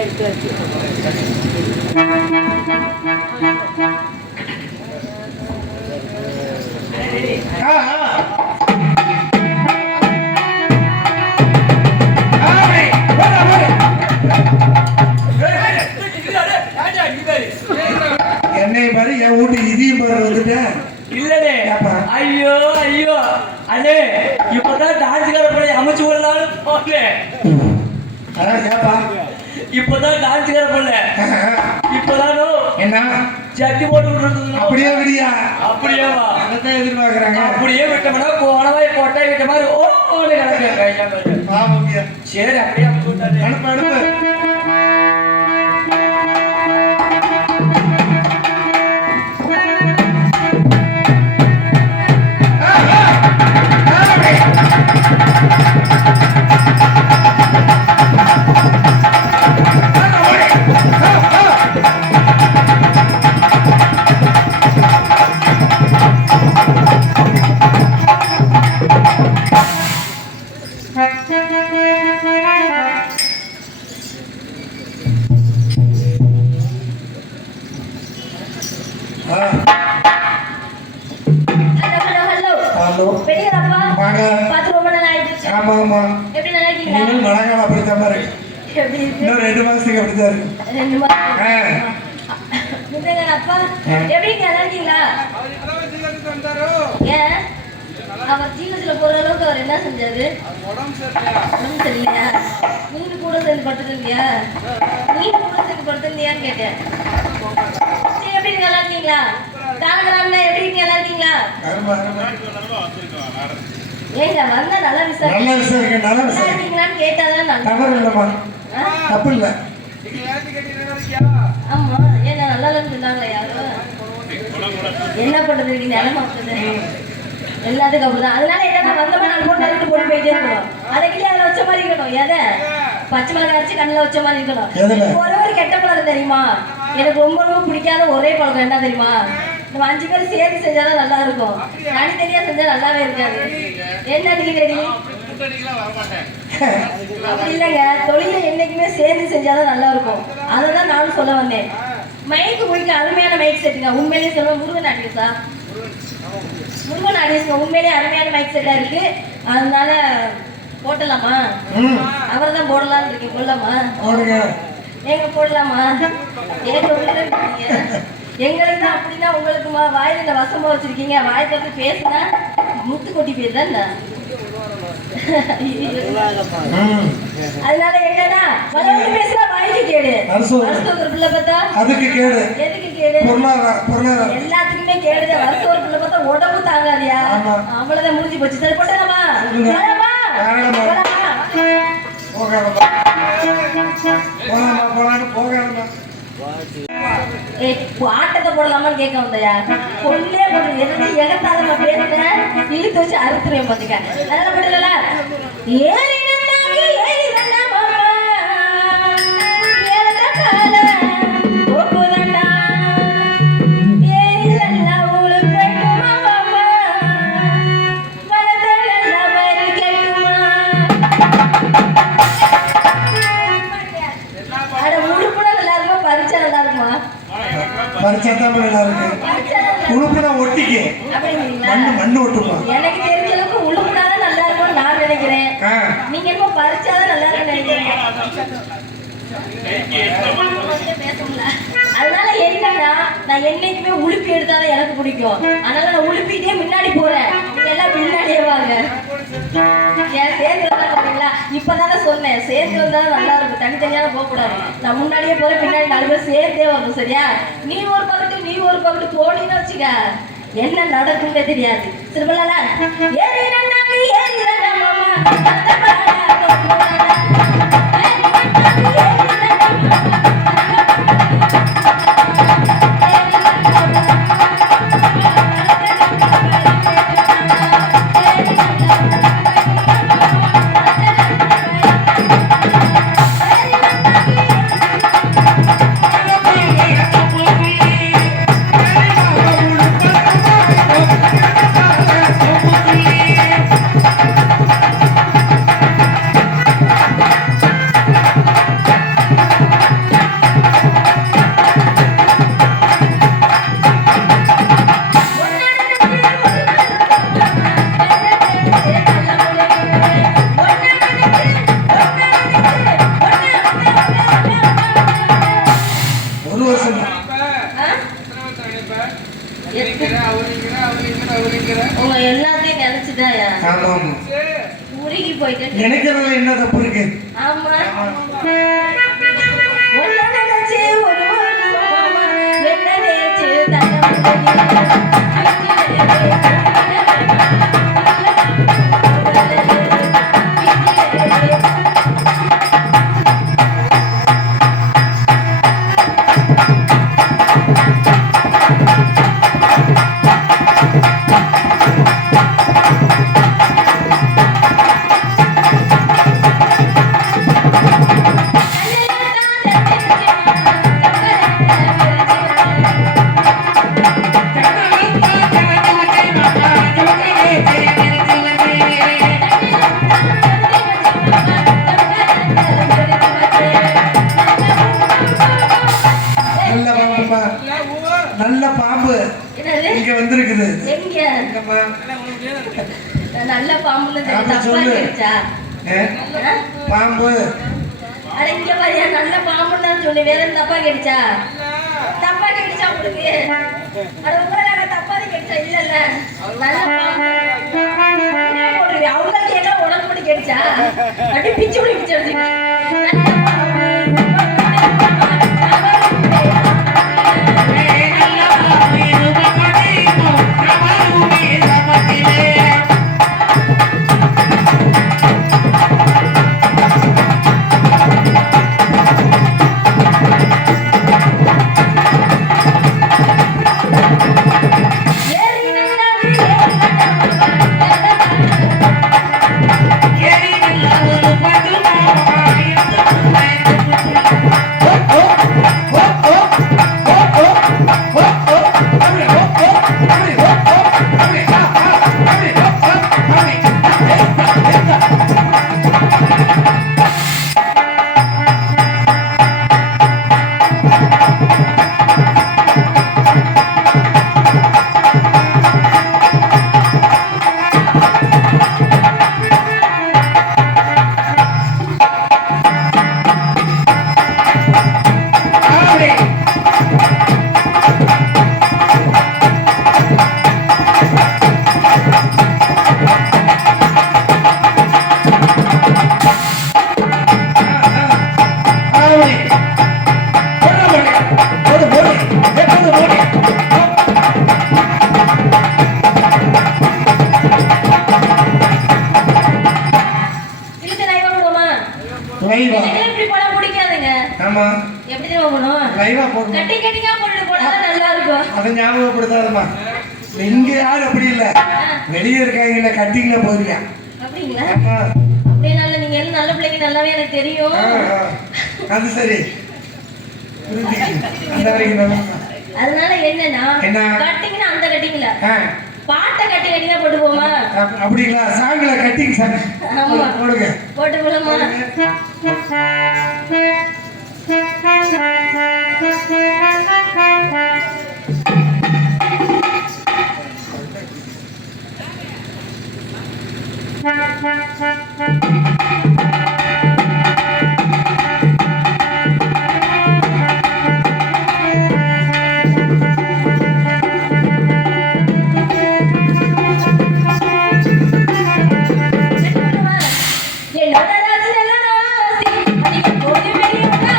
என்னை பாரு என் வீட்டு இதையும் பாரு வந்துட்டேன் இல்லனே. ஐயோ ஐயோ அண்ணே, இப்பதான் டான்ஸ் கரப்படி அமைச்சு விடலான்னு போனேன். இப்பதான் டான்ஸ் கரப்பல இப்பதானோ என்ன சட்டி போட்டு விட்டுருந்தோம். அப்படியே விடியா? அப்படியேவா? அதான் எதிர்பார்க்கறாங்க. அப்படியே விட்டோம்னா போனவாய் கொட்டாய் விட்ட மாதிரி ஓடு கிடக்கு. சரி அப்படியே அனுப்பு அனுப்பு. மழைக்காலம் அப்படித்தான் இருக்கு. இன்னும் 2 மாசத்துக்கு அப்படித்தான் இருக்கு. அவர் ஜீவத்துல போற அளவுக்கு அவர் என்ன செஞ்சாரு? உடம்பு சரியில்லையா? நீங்க கூட சேர்ந்து படுத்துருந்தியா? நீங்க கூட சேர்ந்து படுத்துருந்தியான்னு கேட்டேன். சரி, எப்படி நீங்க நல்லா இருக்கீங்களா? தானகராமனா எப்படி நீங்க நல்லா இருக்கீங்களா? ஏங்க வந்தா நல்லா விசாரிக்கீங்களான்னு கேட்டாதான் தப்பு இல்ல. ஆமா, ஏன்னா நல்லா சொன்னாங்களே யாரும். என்ன பண்றது, நிலைமை எல்லாத்துக்கும் அப்படிதான். அதனால என்னன்னா வந்தமா நான் போட்டு போட்டு போயிட்டே இருக்கணும். அதைக்கிலே அதில் வச்ச மாதிரி இருக்கணும். எதை பச்சை மிளகாய் அரைச்சி கண்ணில் வச்ச மாதிரி இருக்கணும். ஒரே ஒரு கெட்ட பழக்கம் தெரியுமா? எனக்கு ரொம்ப ரொம்ப பிடிக்காத ஒரே பழக்கம் என்ன தெரியுமா? நம்ம 5 பேர் சேர்த்து செஞ்சாதான் நல்லா இருக்கும். தனித்தனியா செஞ்சா நல்லாவே இருக்காது. என்ன ரெடி அப்படி இல்லைங்க. தொழில என்னைக்குமே சேர்ந்து செஞ்சாதான் நல்லா இருக்கும். அதை தான் நானும் சொல்ல வந்தேன். மைக்கு முடிக்க அருமையான மைக் செட்டுங்க. உண்மையிலேயே சொல்லுவேன், முருகன் ஆடியோஸா? முருகன் ஆடியோஸ்ங்க. உண்மையிலேயே அருமையான மைக் செட்டா இருக்கு. அதனால போட்டலாமா? அவர் தான் போடலான்னு இருக்கேன். போடலாமா? எங்க போடலாமா? எங்களுக்கு தான் அப்படின்னா உங்களுக்குமா? வாயில இந்த வசமா வச்சிருக்கீங்க. வாய் பார்த்து பேசுனா முத்து கொட்டி போயிருந்தா. அதனால என்னன்னா பேசுனா வாய்க்கு கேடு. ஒரு பிள்ளை பார்த்தா அதுக்கு கேடு. எதுக்கு கேடு? எல்லாத்துக்குமே கேடு. வருஷம் ஒரு பிள்ளை பார்த்தா உடம்பு தாங்காதியா? அவ்வளவுதான் முடிஞ்சு போச்சு. சரி போட்டலாமா? ஆட்டத்தை போடலாமான்னு கேட்க வந்தையா? கொள்ளே போட்டு எகத்தாத பேருங்க இழுத்து வச்சு அறுத்துருவேன் பாத்துக்க. அதெல்லாம் போடல. ஏறி எனக்கு தெரிஞ்ச அளவுக்கு உழுப்புனாதான் நல்லா இருக்கும் நான் நினைக்கிறேன். நீங்க என்ன பறிச்சாதான் நல்லா இருக்கும் நினைக்கிறீங்க. அதனால என்னன்னா நான் என்னைக்குமே உழுப்பி எடுத்தாதான் எனக்கு பிடிக்கும். அதனால நான் உழுப்பிட்டே முன்னாடி போறேன். எல்லாம் பின்னாடியே வாங்க. ஏன் சேர்ந்து வந்தா இப்பதானே சொன்னேன், சேர்ந்து வந்தாலும் நல்லா இருக்கும். தனித்தனியாக போக கூடாது. நான் முன்னாடியே போறேன், பின்னாடி 4 பேர் சேர்ந்தே வரணும். சரியா? நீ ஒரு பக்கத்து நீ ஒரு பக்கத்து போனீன்னு வச்சுக்க, என்ன நடக்கும்னே தெரியாது. திரும்பல ஏறி அப்படிதான்யா ஆமா ஆமா உருகி போயிட்டேன் நினைக்கிறதுல என்ன தப்பு இருக்கு ஆமா ஒன்ன நினைச்சு ஒரு மாமா என்ன நினைச்சு நல்ல பாம்புமா நல்ல பாம்பு என்னது இங்க வந்திருக்குது எங்க எங்கம்மா? நல்ல பாம்புல அப்படி தப்பா சொல்லு. கேட்டுச்சா ஏ, பாம்பு அட இங்க பாரியா நல்ல பாம்புன்னு தான் சொல்லி வேற எதுவும் தப்பா கேட்டுச்சா தப்பா கேட்டுச்சா உங்களுக்கு அட உங்களை தப்பா கேட்டுச்சா இல்லல்ல நல்ல பாம்பு என்ன போடுறீங்க அவங்க கேட்கல உனக்கு மட்டும் கேட்டுச்சா அப்படி பிச்சு பிடிச்சு எடுத்துக்க லைவா எனக்கு இப்படி போனா பிடிக்காதுங்க ஆமா எப்படி தெரியுமா பண்ணுவோம் லைவா போடணும் கட்டி கட்டிக்கா போட்டு போனா நல்லா இருக்கும் அதை ஞாபகப்படுத்தாதம்மா இங்க யாரும் அப்படி இல்ல வெளியே இருக்காங்கல்ல கட்டிங்கள போறியா அப்படிங்களா ஆமா அப்படினால நீங்க எல்லாம் நல்ல பிள்ளைங்க நல்லாவே எனக்கு தெரியும் அது சரி புரிஞ்சுக்கிட்டு அந்த வரைக்கும் நல்லா அதனால என்னன்னா என்ன? கட்டிங்கன்னா அந்த கட்டிங்களா ஆ, பாட்டை கட்டி கட்டியா போட்டு போமா அப்படிங்களா சாங்கில கட்டிங் சாங் ஆமா. போடுங்க போட்டு போலாமா என்னோட ராசி நல்ல ராசி அதிக கோடி வெளியுண்டா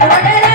என்னோட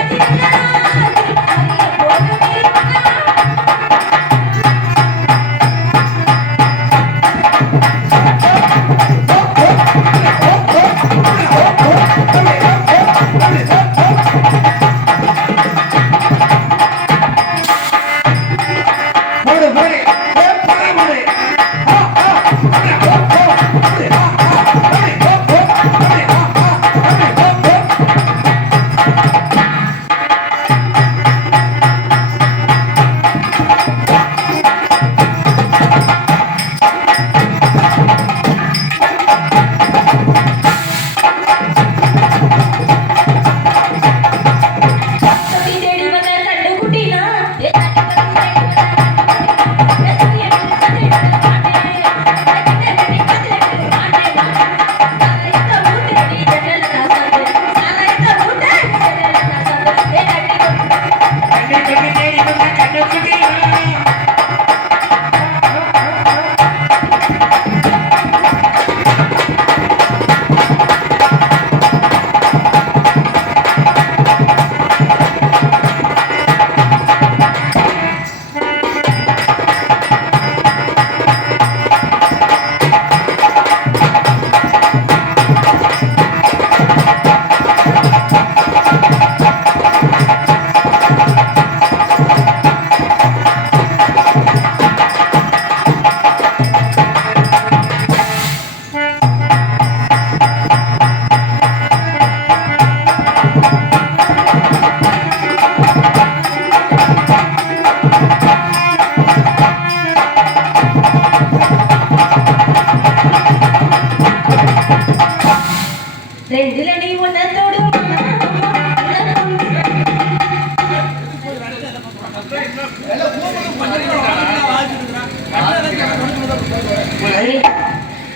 தேடி உன்னை தொடுமா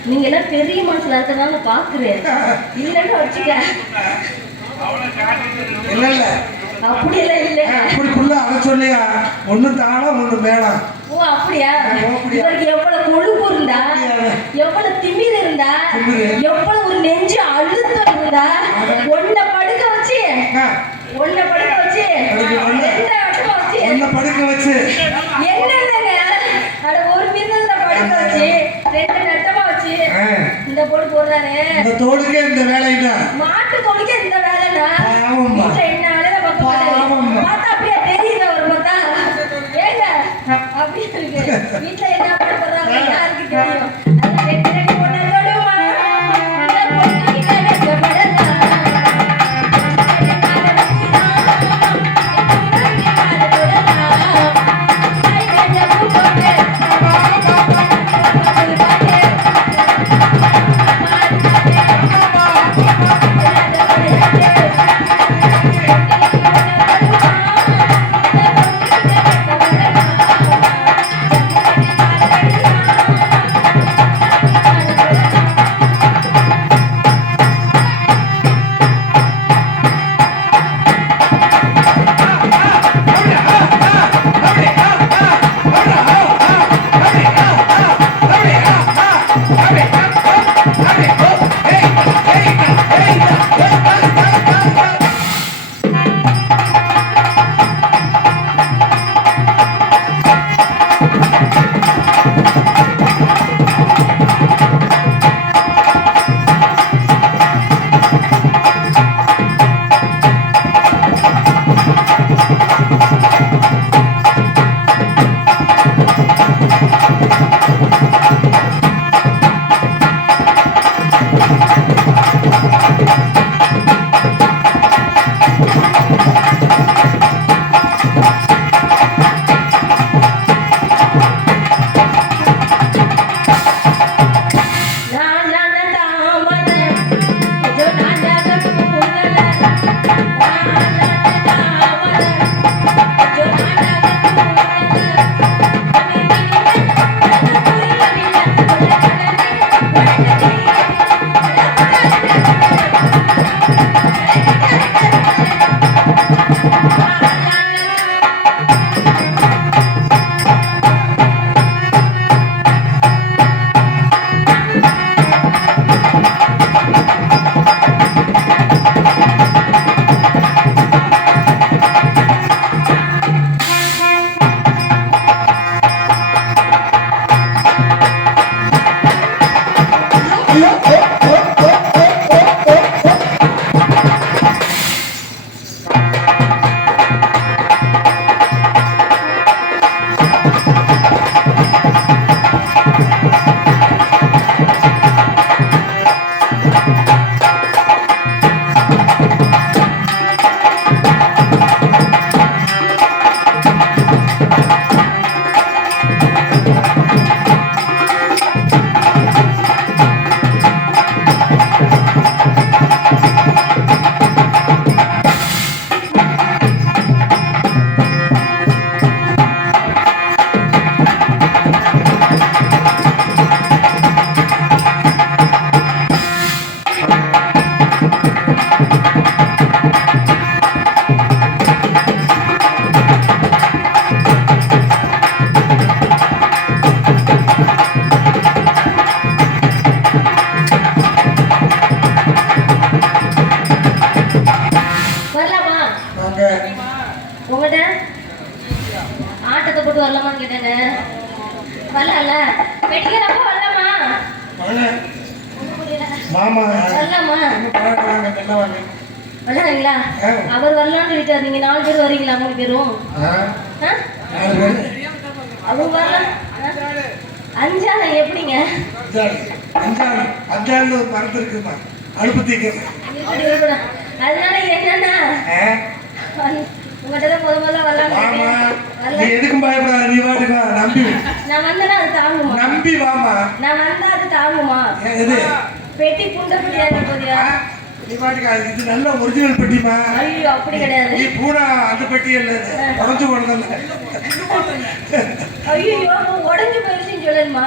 நீங்க எல்லாம் பெரிய மனசுல இருக்கிறதால பாக்குறேன் இல்லன்னு வச்சுக்க இல்ல இல்ல அப்படி எல்லாம் இல்ல அப்படி புள்ள அத சொல்லியா ஒண்ணு தானா ஒண்ணு மேடம். ஓ அப்படியா இவருக்கு எவ்வளவு கொழுப்பு இருந்தா எவ்வளவு திமிர் இருந்தா எவ்வளவு ஒரு நெஞ்சு அழுத்தம் இருந்தா ஒன்ன படுக்க வச்சு ஒன்ன படுக்க வச்சு ஒன்ன படுக்க வச்சு என்ன இல்லைங்க அட ஒரு மின்னல்ல படுக்க வச்சு ரெண்டு நட்டமா வச்சு இந்த போடு போடுறாரு இந்த தோடுக்கே இந்த வேலைதான் மாட்டு தோடுக்கே இந்த வேலைனா ஆமாம்மா என்ன வேலையில பார்க்க பார்த்தா அப்படியே தெரியுது ஒரு பார்த்தா ஏங்க அப்படி இருக்கு வீட்டுல என்ன பண்றாங்க யாருக்கு தெரியும் அதான் ரெண்டு ரெண்டு பொண்ணு தொடுமா இந்த பொண்ணு கிட்ட வெக்கப்படலாம் உங்கள்கிட்ட ஆட்டத்தை போட்டு வரலாமான்னு கேட்டேங்க. வரலாம்ல வெட்டிக்கிறப்ப வரலாமா? மாமா வரலாமா? வரலாங்களா? அவர் வரலான்னு சொல்லிட்டாரு. நீங்க 4 பேர் வரீங்களா? 3 பேரும் அவங்க வரலாம். 5 ஆளா? எப்படிங்க? அஞ்சாண்டு மரத்து இருக்குமா அடுப்பு தீக்க. அதனால என்னன்னா உங்கள்கிட்ட முதல்ல வரலாம். எதுக்கும் பயப்படாத, நீ வாட்டுக்கா. நம்பி நான் வந்தேன்னா அது தாங்குமா? நம்பி வாமா. நான் வந்தா அது தாங்குமா? எது பெட்டி புண்டப்பட்டியா போதியா? நீ பாட்டுக்கு அது இது நல்ல ஒரிஜினல் பெட்டிமா. ஐயோ அப்படி கிடையாது. நீ பூரா அந்த பெட்டி இல்ல, உடஞ்சு போனதில்ல. ஐயோ உடஞ்சு போயிருச்சுன்னு சொல்லுமா?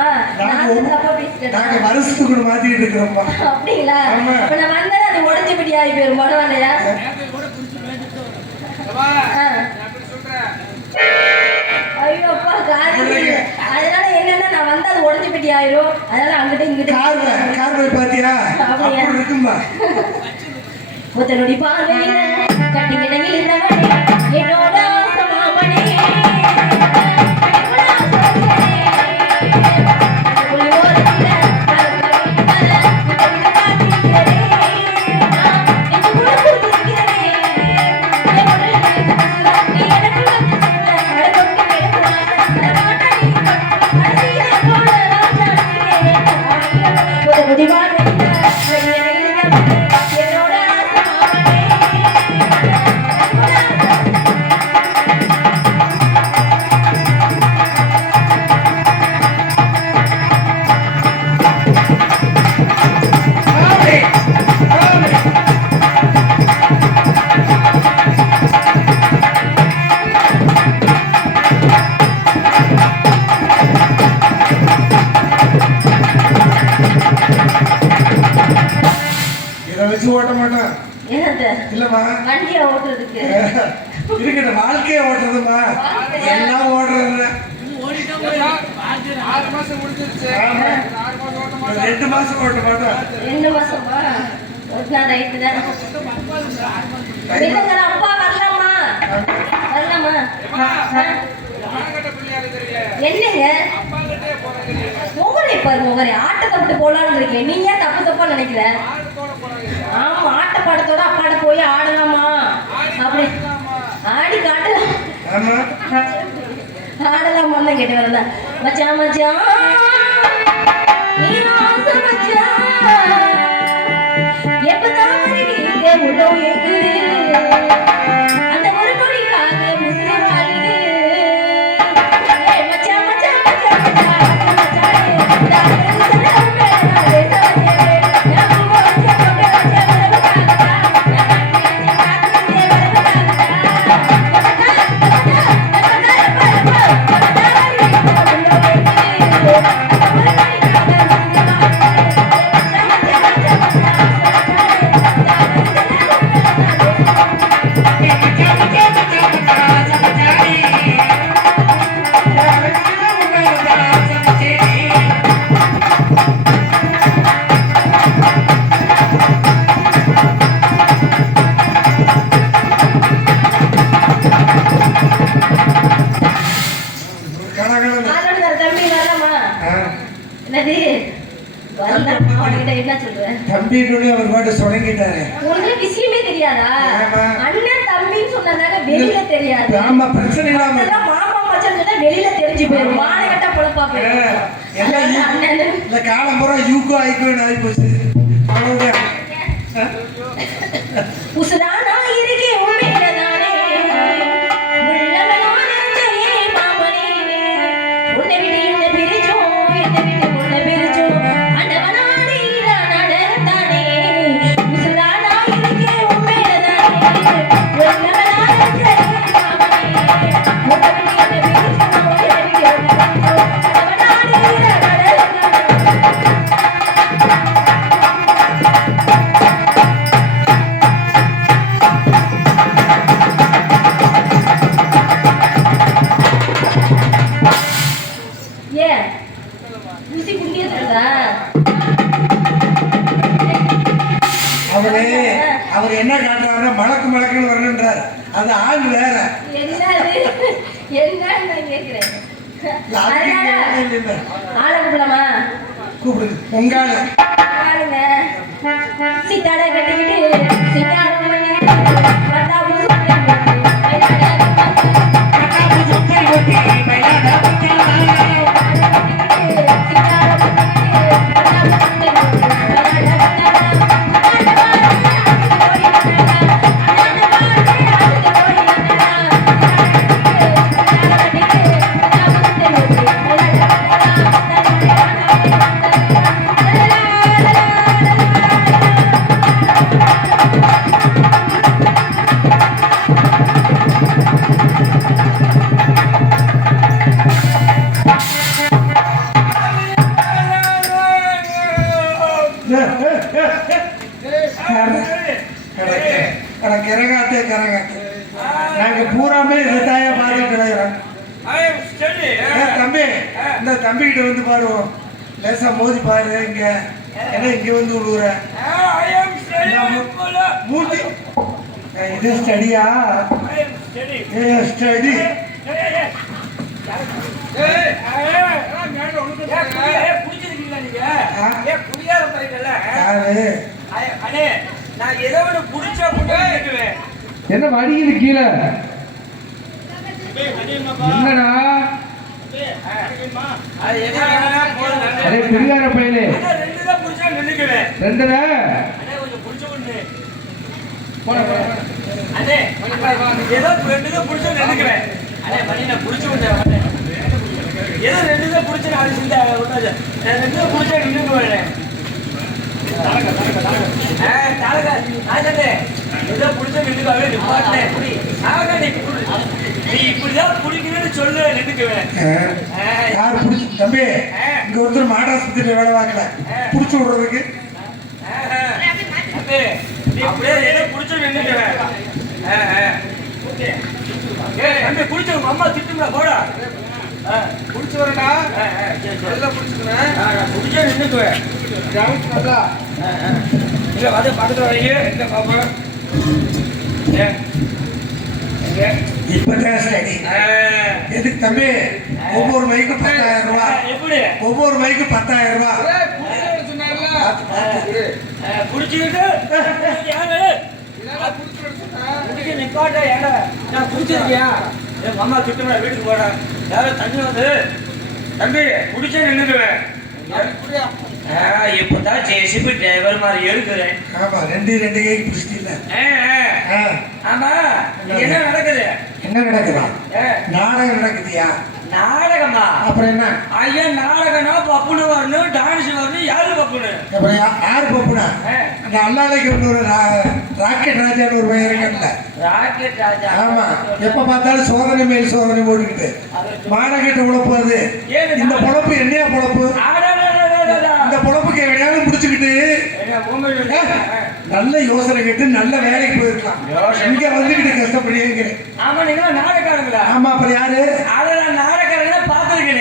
நாங்க வருஷத்துக்கு ஒன்று மாத்திக்கிட்டு இருக்கிறோம்மா. அப்படிங்களா? இப்ப நான் வந்தா அது உடஞ்சு பெட்டி ஆகி போயிரும் பரவாயில்லையா? ஐயோ அப்பா காது. அதனால என்னன்னா நான் வந்தா அது உடஞ்சு பெட்டி ஆயிரும். அதனால அங்கிட்ட இங்கிட்ட கார் போய் பாத்தியா? அப்படி இருக்குமா? ஒத்தனோடி பார்வையில கட்டி கிடங்கில் இருந்தவனே என்னோட சமாமனே ஓட்ட மாட்டான் இல்லம்மா. வண்டியை ஓட்டுறதுக்கு இருக்கிற வாழ்க்கையை ஓட்டுறதுமா எல்லாம் ஓடுறது. 6 மாசம் முடிஞ்சிருச்சு. 2 மாசம் ஓட்ட மாட்டோம். 2 மாசமா ஓட்டினா ரைட்டு தான். அப்பா வரலாமா? வரலாமா? என்னங்க முகரை பாரு, முகரை ஆட்டத்தை விட்டு போலான்னு இருக்கேன். நீ ஏன் தப்பா நினைக்கிற? ஆமா ஆட்ட பாடத்தோட அப்பாட்ட போய் ஆடலாமா? அப்படி ஆடி காட்டலாம். ஆடலாமா தான் கேட்டு வரல. மச்சான் மச்சான் நீ ஆசை மச்சான் எப்பதான் உள்ள ஏக்குது அந்த ஒரு மொழிக்காக முஸ்லிம் வாழுது. மச்சான் மச்சான் மச்சான் தம்பின்னு அவர் பாட்டு சொலங்கிட்டாரு. உங்களுக்கு விஷயமே தெரியாதா? அண்ணன் தம்பின்னு சொன்னதால வெளியில தெரியாது. ஆமா பிரச்சனை இல்லாம மாமா மச்சான் சொன்னா வெளியில தெரிஞ்சு போயிடும். மானகட்ட பொழப்பா போயிடும். இல்ல காலம் பூரா யூகோ ஐக்கோன்னு ஆகி போச்சு. உசுதானா இருக்கேன் உண்மையில தானே உள்ளவனான ஜெயே மாமனே உன்னை விட்டு என்ன பிரிச்சோம் என்னை விட்டு உன்னை பிரிச்சோம் அண்டவனானே நடந்தானே உசுதானா இருக்கேன் உண்மையில தானே உள்ளவனான ஜெயே மாமனே உன்னை விட்டு என்ன பிரிச்சோம் என்னை விட்டு உன்னை பிரிச்சோம் அண்டவனானே நடந்தானே. அவர் என்ன காட்டுறாருன்னா மலக்கு மலக்குன்னு வரணுன்றார். அது ஆள் வேற. கூப்பிடுது பொங்கால சீத்தாட கட்டிக்கிட்டு சீத்தாடம் அட கரகாத்தே கரகாத்து நாங்க பூராமே இதாயா பாரு கிடையாது தம்பி இந்த தம்பிக்கிட்ட வந்து பாருவோம் லேசா மோதி பாரு இங்க என்ன இங்க வந்து விடுற மூர்த்தி இது ஸ்டடியா ஸ்டடி என்ன வடிக்குது கீழே என்னடா அரே குடிகார பையலே ரெண்டுல சொல்லு யாரு புடிச்சு தம்பி இங்க ஒருத்தர் மாடாஸ்பத்திரியில வேலை வாங்கல புடிச்சு விடுறதுக்கு அப்படியே ஏதோ புடிச்சு நின்னுக்குவேன் குடிச்சு உங்க அம்மா திட்டுங்களா போடா குடிச்சு வரடா எல்லாம் குடிச்சுக்கிறேன் குடிச்சே நின்னுக்குவேன் இல்ல வந்து பக்கத்துல வரீங்க எங்க பாப்பா இப்பதான் ஸ்டடி எதுக்கு தம்பி ஒவ்வொரு மைக்கும் 10,000 ரூபாய் எப்படி ஒவ்வொரு மைக்கும் 10,000 ரூபாய் குடிச்சுக்கிட்டு நிப்பாட்ட ஏடா நான் குடிச்சிருக்கியா என் அம்மா திட்டுமா வீட்டுக்கு போட யாரும் தண்ணி வந்து தம்பி குடிச்சே நின்றுக்குவேன் இப்பதான் ஜேசிபி டிரைவர் மாதிரி எடுக்கிறேன் ஆமா ரெண்டு கைக்கு பிடிச்சிட்டு ஆமா என்ன நடக்குது என்ன நடக்குதா நாடகம் நடக்குதியா நாடகமா அப்புறம் என்ன ஐயா நாடகம்னா பப்புனு வரணும் டான்ஸ் வரணும் யாரு பப்புனு அப்புறம் யாரு பப்புனா அந்த அண்ணாலைக்கு ஒரு ராக்கெட் ராஜான்னு ஒரு பையன் இருக்கல ராக்கெட் ராஜா ஆமா எப்ப பார்த்தாலும் சோதனை மேல் சோதனை போட்டுக்கிட்டு மானகெட்ட உழப்பு அது இந்த பொழப்பு என்னையா பொழப்பு இந்த பொழப்புக்கு எவனையாலும் பிடிச்சுக்கிட்டு நல்ல யோசனை கேட்டு நல்ல வேலைக்கு போயிருக்கலாம் இங்க வந்துகிட்டு கஷ்டப்படியேங்கிறேன் ஆமா நீங்க நாடகாரங்களா ஆமா அப்புறம் யாரு அதான் நாடகாரங்க பாத்துருக்கேன்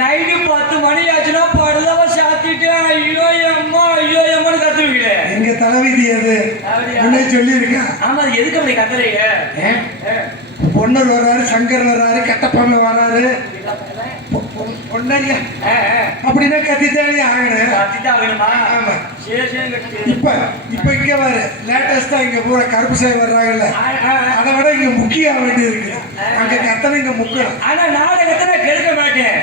நைட்டு 10 மணி ஆச்சுன்னா படுதவ சாத்திட்டு ஐயோ அம்மான்னு கத்துவீங்க எங்க தலைவிதி அது முன்னே சொல்லி இருக்கா ஆமா அது எதுக்கு அப்படி கத்துறீங்க பொன்னர் வர்றாரு சங்கர் வர்றாரு கட்டப்பொம்மை வர்றாரு பொன்னரியா அப்படின்னா கத்தித்தானே ஆகணும் ஆமா இப்ப இங்க பாரு லேட்டஸ்டா இங்க பூரா கருப்பு சாய் வர்றாங்கல்ல அதை விட இங்க முக்கிய வேண்டி இருக்கு அங்க கத்தனை இங்க முக்கியம் ஆனா நாடகத்தை கெடுக்க மாட்டேன்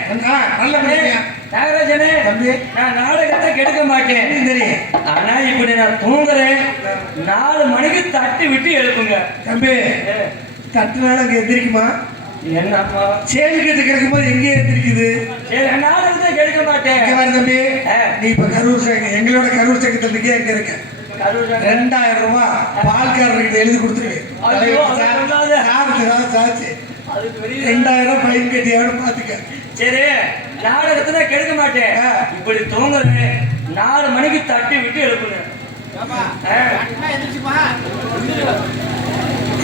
நல்ல முடியும் நாகராஜனே தம்பி நான் நாடகத்தை கெடுக்க மாட்டேன் தெரியும் ஆனா இப்ப நான் தூங்குறேன் 4 மணிக்கு தட்டி விட்டு எழுப்புங்க தம்பி தட்டுனால அங்க எந்திரிக்குமா என்னப்பா சேலி கட்டு கிடக்கும் போது எங்கே எந்திரிக்குது நாடகத்தை கெடுக்க மாட்டேன் தம்பி நீ இப்ப கரூர் சங்கம் எங்களோட கரூர் சங்கத்துல இருக்கே எங்க இருக்க 2000 ரூபாய் பால்காரர்கிட்ட எழுதி கொடுத்துருவேன் 2000 ஃபைன் கட்டியாவது பாத்துக்க சரி நாடகத்தை கெடுக்க மாட்டேன் இப்படி தூங்குறேன் 4 மணிக்கு தட்டி விட்டு எழுப்புங்க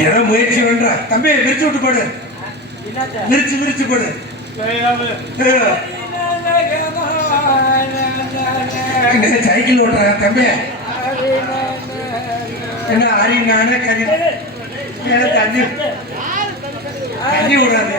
ஏதோ முயற்சி பண்ற தம்பி விரிச்சு விட்டு போடு விரிச்சு போடு சைக்கிள் ஓட்டுறேன் தம்பி என்ன அரி நானே தண்ணி விடாது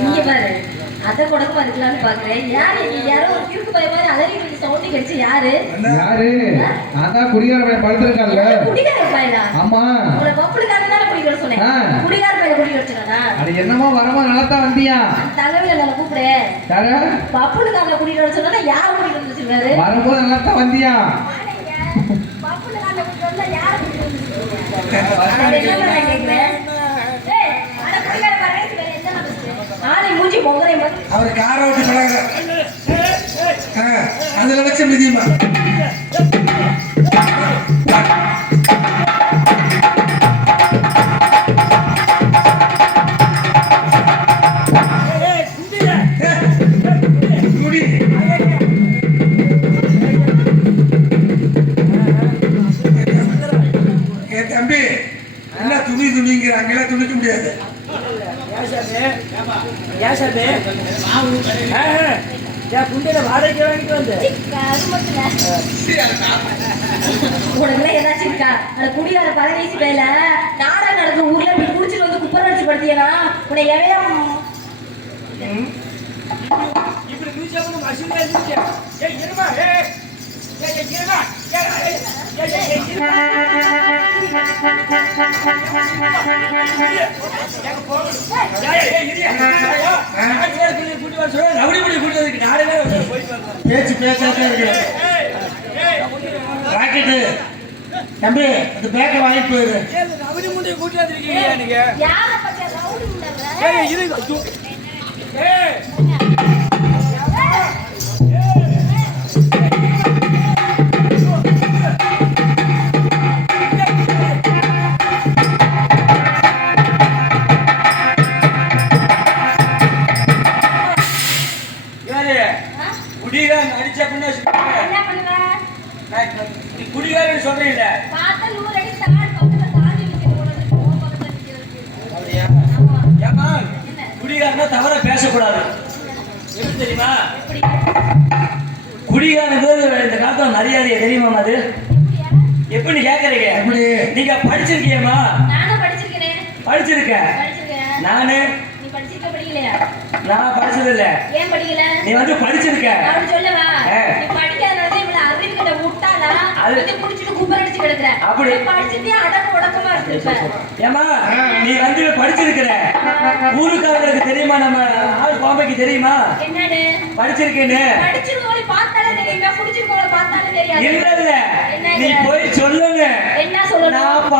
இங்க பாரு அத கொடுக்க இருக்கலாம்னு பாக்குறேன் யாரு யாரோ ஒரு கிறுக்கு பைய மாதிரி அலறி சவுண்ட் கடிச்சு யாரு நான் தான் குடிகார பையன் படுத்திருக்கான்ல குடிகார பையனா ஆமா உங்களை பப்புளுக்காக தானே குடிக்கிற சொன்னேன் குடிகார பைய குடிக்கிற வச்சானா அது என்னமோ வரமா நல்லா வந்தியா தலைவில நம்ம கூப்பிடு யாரு பப்புளுக்காக குடிக்கிற சொன்னா யார் குடிக்கிற வச்சிருக்காரு வரும்போது நல்லா வந்தியா கப்புல கால குடிச்சா யார குடிச்சீங்க அட என்ன நான் கேக்குறேன் ஏய் அட குடிக்கார பரேஸ் வேற என்ன நடந்துச்சு ஆளை மூஞ்சி பொங்கரை மாதிரி அவர் காரை ஓட்டி பழகுற அதுல வச்ச மிதியுமா குடி என் தம்பி என்ன துணிங்கிற அங்கெல்லாம் துணிக்க முடியாது குண்டையில வாடகை வாங்கிட்டு வந்து உனக்குலாம் ஏதாச்சும் இருக்கா அந்த குடியார பரதேசி பேல நாடகம் நடக்கிற ஊர்ல இப்படி குடிச்சிட்டு வந்து குப்பரை அடிச்சு படுத்தியனா உன்னை எவையும் இப்படி மியூசியம் மஷின் இருந்துச்சு ஏய் இருமா ஏய் இருமா பேச்சு பேச்சாதான் இருக்கு ராக்கெட்டு தம்பி அந்த பேக்கை வாங்கிட்டு போயிரு யார பச்சை ரவுடி உண்டல்ல குடிகாரன் அடிச்ச பண்ண என்ன பண்ணுவ நீ குடிகாரன் சொல்றீங்க பார்த்தா 100 அடி தாள் பக்கத்துல தாண்டி நிக்கிற போல இருக்கு ஓ பக்கத்துல நிக்கிறதுக்கு ஏமா குடிகாரனா தவற பேசக்கூடாது எப்படி தெரியுமா எப்படி குடிகாரனுக்கு இந்த காலத்துல மரியாதை தெரியுமா அது எப்படியா எப்படி கேக்குறீங்க எப்படி நீங்க படிச்சிருக்கியம்மா நானும் படிச்சிருக்கேன் படிச்சிருக்கேன் நானு நீ படிச்சிருக்க படிக்கலையா நான் படிச்சது இல்ல ஏன் படிக்கல நீ வந்து படிச்சிருக்க அப்படி சொல்லவா ஆ. நீ படிக்காதனால இவ்வளவு அறிவுகிட்ட முட்டாளா அது- வந்து குடிச்சிட்டு குப்பர் அடிச்சு கிடக்குற அப்படி. நீ படிச்சிட்டே அடக்க உடக்கமா இருந்திருப்ப ஏமா நீ வந்து படிச்சிருக்கிற ஊருக்காரங்களுக்கு தெரியுமா நம்ம ஆள் பாம்பைக்கு தெரியுமா என்னன்னு படிச்சிருக்கேன்னு படிச்சிருக்கவளை பார்த்தாலே தெரியுமா குடிச்சிருக்கவளை பார்த்தாலே தெரியாது இல்ல இல்ல என்ன நீ இது? போய் சொல்லுங்க என்ன சொல்லணும் நான்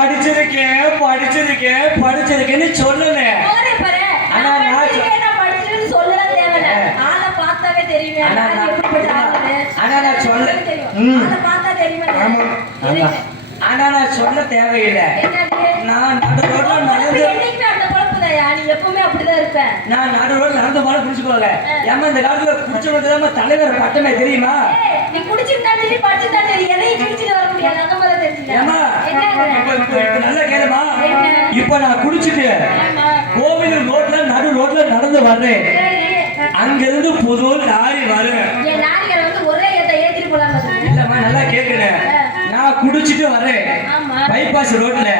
படிச்சிருக்கேன்னு சொல்லுங்க போறே பாரு ஆனா நான் நான் படிச்சிருக்கேன் நான் படிச்சிருக்கேன்னு சொல்லலாம் தேவையில்ல ஆளை பார்த்தாவே தெரியுமே ஆனா ஆளு நான் எப்படிப்பட்ட ஆளு ஆனா நான் சொல்ல தெரியும் ஆளை பார்த்தா தெரியுமா ஆமா. தெரியுமே. ஆனா நான் சொல்ல தேவையில்லை என்னது நான் நடுரோட நடந்து என்னைக்குமே அந்த குழப்பதையா நீ எப்பவுமே அப்படிதான் இருப்ப நான் நடுரோட நடந்து போல குடிச்சுக்கோங்க ஏமா இந்த காலத்துல குடிச்சவங்க தலைவர் பட்டமே தெரியுமா ஏய், நீ குடிச்சிருந்தா சரி படிச்சிருந்தா சரி எதையும் குடிச்சிட்டு வர முடியாது அந்த மாதிரி ஏமா தெரிஞ்சுக்க இப்ப நல்லா கேளுமா என்ன? இப்ப நான் குடிச்சிட்டு ஆமா கோவில் ரோட்ல நடு ரோட்ல நடந்து வர்றேன் சரி அங்க இருந்து புது லாரி வரும் என் லாரிகளை வந்து ஒரே ஏத்திட்டு போலாம் பாத்துக்க. இல்லம்மா நல்லா கேக்குறேன் நான் குடிச்சிட்டு வரேன் ஆமா பைபாஸ் ரோட்ல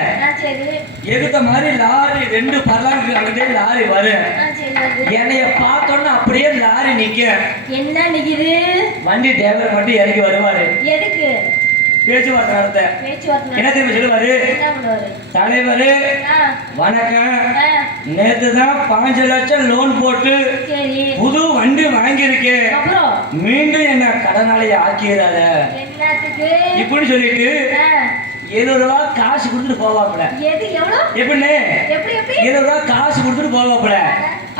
சரி எடுத்த மாதிரி லாரி 2 பல்லாக்கு அங்கிட்டே லாரி வரும் சரி அது. என்னைய பார்த்தோன்னா அப்படியே லாரி நிக்க என்ன நிக்குது வண்டி டிரைவர் மட்டும் இறங்கி வருவாரு எதுக்கு பேச்சுவார்த்தை நடத்த பேச்சுவார்த்தை என்ன தெரியுமா சொல்லுவாரு என்ன பண்ணுவாரு தலைவரு ஆ, வணக்கம் ஆ, நேத்து தான் 5 லட்சம் லோன் போட்டு சரி புது வண்டி வாங்கியிருக்கேன் அப்புறம் மீண்டும் என்ன கடனாளி ஆக்கிடாத என்னத்துக்கு இப்படி சொல்லிட்டு ஆ, 700 ரூபாய் காசு கொடுத்துட்டு போவாப்புல எது எவ்வளவு எப்படின்னு எப்படி எப்படி 700 ரூபாய் காசு கொடுத்துட்டு போவாப்புல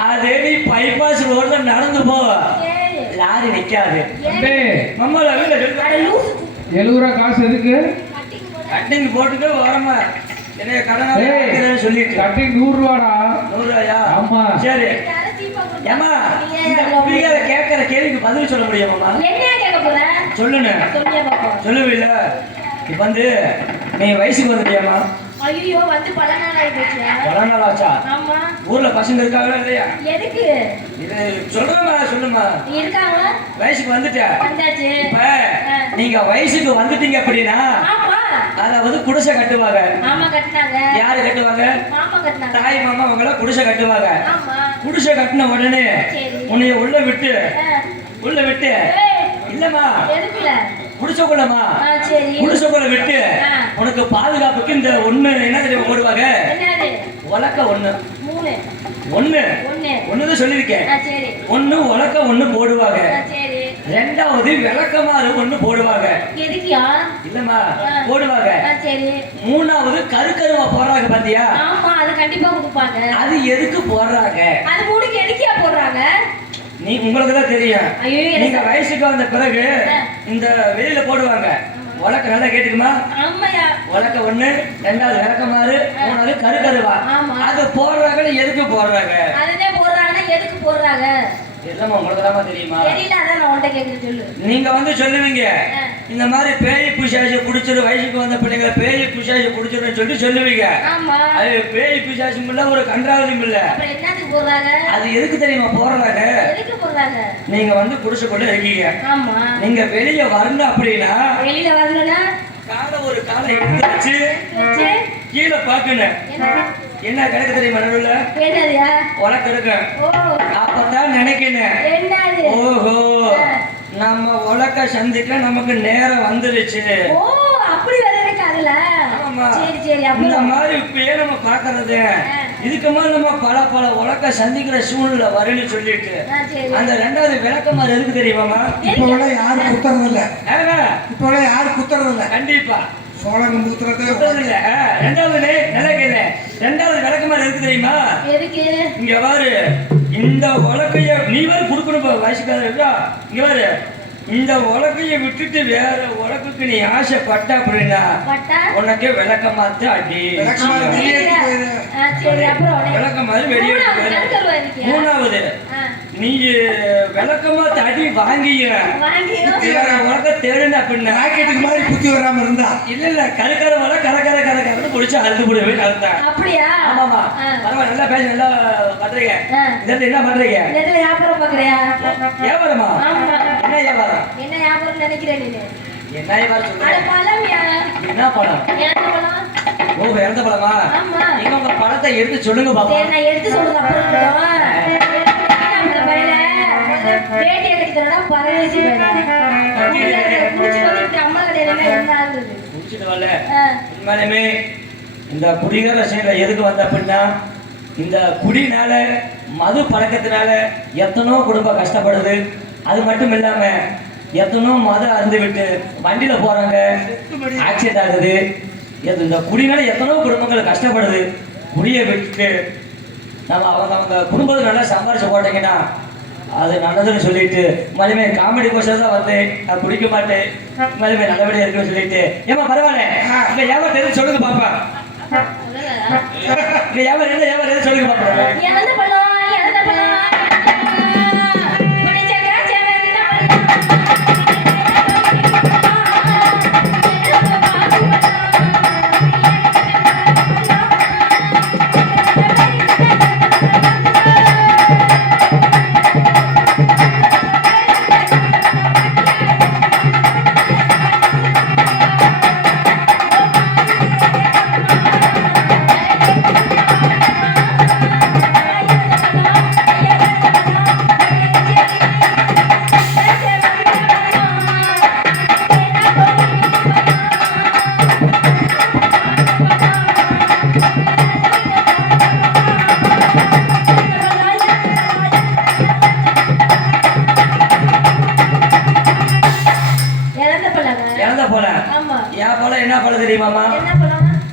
அதே நீ பைபாஸ் ரோட்ல நடந்து போ சரி லாரி நிக்காது தம்பி நம்மள வீட்டுல அட சொல்லுவாங்க லூசு 70 ரூபா காசு எதுக்கு கட்டிங் போட கட்டிங் போட்டுட்டு வரமா என்ன கடனாளி ஏய். ஆக்கிறேன்னு சொல்லிட்டு கட்டிங் 100 ரூபாடா 100 ரூபாயா ஆமா. சரி யாரை சீப்பா கொடுத்தா? ஏமா நீ இந்த ஏன் குடிகார கேட்கிற கேள்விக்கு பதில் சொல்ல முடியுமாமா என்னையா கேட்க போற சொல்லுன்னு சொல்லியா பாப்போம் சொல்லுவில்ல இப்ப வந்து நீ வயசுக்கு வந்துட்டியாமா ஐயோ வந்து பல நாள் ஆகி போச்சு பல நாள் ஆச்சா ஆமா ஊர்ல பசங்க இருக்காங்களா இல்லையா எதுக்கு இது சொல்லுமா நீ இருக்காங்களா வயசுக்கு வந்துட்ட வந்தாச்சு இப்ப நீங்க வயசுக்கு வந்துட்டீங்க அப்படின்னா ஆமா அத வந்து குடிசை கட்டுவாங்க மாமா கட்டினாங்க யாரு கட்டுவாங்க மாமா கட்டினாங்க தாய் மாமா அவங்கள குடிசை கட்டுவாங்க ஆமா குடிசை கட்டின உடனே சரி உன்னைய உள்ள விட்டு ஏய், இல்லம்மா எதுக்குல குடிசைக்குள்ளமா சரி குடிசைக்குள்ள விட்டு ஆ. உனக்கு பாதுகாப்புக்கு இந்த ஒண்ணு என்ன தெரியுமா போடுவாங்க என்னது உலக்க ஒண்ணு 3 ஒண்ணு 1 ஒண்ணுதான் சொல்லியிருக்கேன் சரி ஒண்ணு உலக்க ஒண்ணு போடுவாங்க சரி ரெண்டாவது விளக்கமாறு ஒண்ணு போடுவாங்க. எதுக்கியா? இல்லம்மா போடுவாங்க. சரி. மூணாவது கருக்கருவா போடுறாங்க பாத்தியா? ஆமா, அது கண்டிப்பா கொடுப்பாங்க. அது எதுக்கு போடுறாங்க? அது மூணுக்கு எதுக்கியா போடுறாங்க? நீ உங்களுக்கு தான் தெரியும். ஐயோ, நீங்க வயசுக்கு வந்த பிறகு இந்த வெளியில போடுவாங்க. உலக்க நல்லா கேட்டுக்குமா? ஆமாயா. உலக்க ஒண்ணு, ரெண்டாவது விளக்கமாறு, மூணாவது கருக்கருவா. அது போடுறாங்கன்னு எதுக்கு போடுறாங்க? அதுதான் போடுறாங்கன்னா எதுக்கு போடுறாங்க? இல்லம்மா உங்களுக்கு தான் தெரியுமா? தெரியல, அதான் நான் உன்கிட்ட கேக்குறேன், சொல்லு. நீங்க வந்து சொல்லுவீங்க இந்த மாதிரி பேய் பிசாசு புடிச்சிரு, வயசுக்கு வந்த பிள்ளைங்க பேய் பிசாசு புடிச்சிருன்னு சொல்லி சொல்லுவீங்க. ஆமா. அது பேய் பிசாசும் இல்ல, ஒரு கன்றாவதும் இல்ல. அப்புறம் என்னத்துக்கு போடுறாங்க? அது எதுக்கு தெரியுமா போடுறாங்க? எதுக்கு போடுறாங்க? நீங்க வந்து குடிசைக்குள்ள இருக்கீங்க. ஆமா. நீங்க வெளிய வரணும் அப்படின்னா வெளியில வரணும்னா ஒரு காலை எடுத்து வச்சு கீழே பாக்கணும். என்ன கிடக்கு தெரியுமா? நடுவுல என்னதுயா? உலக்க இருக்கு. அப்பதான் நினைக்கணும், என்னது? ஓஹோ நம்ம உலக்க சந்திக்க நமக்கு நேரம் வந்துருச்சு. ஓ, அப்படி வேற இருக்கு அதுல. ஆமா. சரி சரி. இந்த மாதிரி இப்பயே நம்ம பாக்குறது இதுக்கு மேல நம்ம பல உலக்க சந்திக்கிற சூழ்நிலை வரும்னு சொல்லிட்டு அந்த ரெண்டாவது விளக்கமாறு இருக்கு தெரியுமாமா? இப்ப யாரும் குத்துறது இல்ல. இப்ப யாரும் குத்துறது இல்ல. கண்டிப்பா சோழங்க குத்துறது இல்ல. ரெண்டாவது நிலைக்கல. ரெண்டாவது விளக்கமாறு இருக்கு தெரியுமா? எதுக்கு? இங்க பாரு, இந்த உலக்கைய நீ வேற குடுக்கணும் வயசுக்காரர். இங்க பாரு, இந்த உலக்கைய விட்டுட்டு வேற உலகுக்கு நீ ஆசைப்பட்ட அப்படின்னா உனக்கே விளக்கமாத்து அடி. விளக்கமாறு வெளியே. மூணாவது, நீ விளக்கமாத்து அடி வாங்கிய உலக தேடுன அப்படின்னா ராக்கெட்டுக்கு மாதிரி குத்தி வராம இருந்தா இல்ல கருக்கரை வர கரக்கரை குடிச்சு அழுது போடுவே அழுத்தான். அப்படியா? ஆமாமா. பரவாயில்ல, நல்லா பேச, நல்லா பண்றீங்க. இதெல்லாம் என்ன பண்றீங்க? வியாபாரம் பாக்குறியா? வியாபாரமா? என்ன வியாபாரம்? என்ன வியாபாரம் நினைக்கிறேன் நீ? என்ன வியாபாரம் சொல்ற? பழம்யா. என்ன பழம்? ஓ, இறந்த பழமா? நீங்க உங்க பழத்தை எடுத்து சொல்லுங்க பாப்பா. நான் எடுத்து சொல்றது அப்புறம் அந்த பையல வேட்டியை கட்டிக்கிறதா பரவேசி அம்மா கடையில என்ன ஆகுது? முடிச்சுட்டு வரல. உண்மையிலுமே இந்த குடிகார சைடுல எதுக்கு வந்த அப்படின்னா இந்த குடினால மது பழக்கத்தினால எத்தனோ குடும்பம் கஷ்டப்படுது. அது மட்டும் இல்லாம எத்தனோ மதம் அருந்து விட்டு வண்டியில போறாங்க, ஆக்சிடென்ட் ஆகுது. இந்த குடினால எத்தனோ குடும்பங்கள் கஷ்டப்படுது. குடியை விட்டு நம்ம அவங்க குடும்பத்தை நல்லா சம்பாரிச்சு போட்டீங்கன்னா அது நல்லதுன்னு சொல்லிட்டு மறுமே காமெடி கோஷம் தான் வந்து நான் குடிக்க மாட்டேன், மறுமே நல்லபடியா இருக்குன்னு சொல்லிட்டு ஏமா பரவாயில்ல இங்க வியாபாரம் தெரிஞ்சு சொல்லுங்க பாப்பா. இங்க வியாபாரம் என்ன சொல்லுங்க பாப்பா. என்ன பழம் தெரியுமாமா?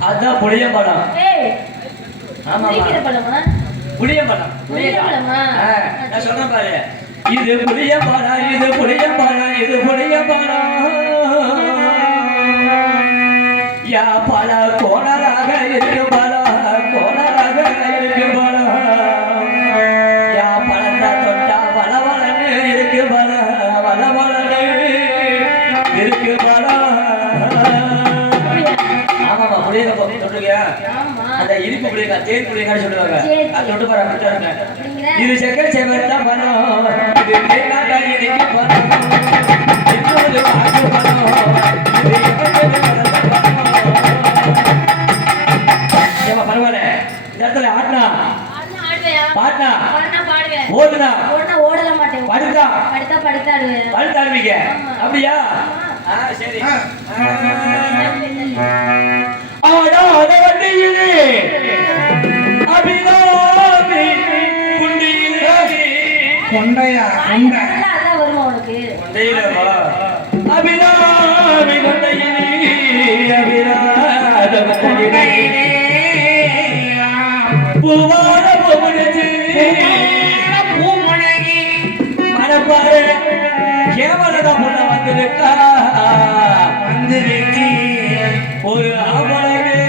அதான் புளிய பழம். புளிய பழம். நான் சொல்றேன் பாரு, இது புளிய பழம், இது புளிய பழம், இது புளிய பழம். யா பழ கோணராக இருக்கு பழம், கோணராக இருக்கு பழம். யா பழத்தை தொட்டா வளவளன்னு இருக்கு பழம், வளவளன்னு இருக்கு பழம். ஆமாமா, புளிய சொல்றீங்க. அந்த இனிப்பு புளியங்க, தேன் புளியங்கன்னு சொல்லுவாங்க. அது தொட்டு பாரு, அப்படி இருங்க. இது செக்கல் செவத்தா பழம், இது தேங்காய் இனிக்கு பழம், இன்னொரு பாக்கு பழம், இது பரவாயில்ல. இந்த இடத்துல ஆட்னா பாட்னா ஓடுனா ஓடல மாட்டேன், படுத்தா படுத்தாடுவேன், படுத்தாடுவீங்க. அப்படியா? சரி. ஆடாத வண்டியிலே அபிராமி குண்டியிலே கொண்டையா கொண்டை அதான் வருமா உனக்கு? கொண்டை தெரியலப்பா அபிராமி கொண்டையிலே அபிராத கொண்டையிலே பூவான பூமுடிச்சு பூமுனகி மனப்பாரு கேவலத பொண்ண வந்திருக்கா வந்திருக்கி ஒரு ஆவலகே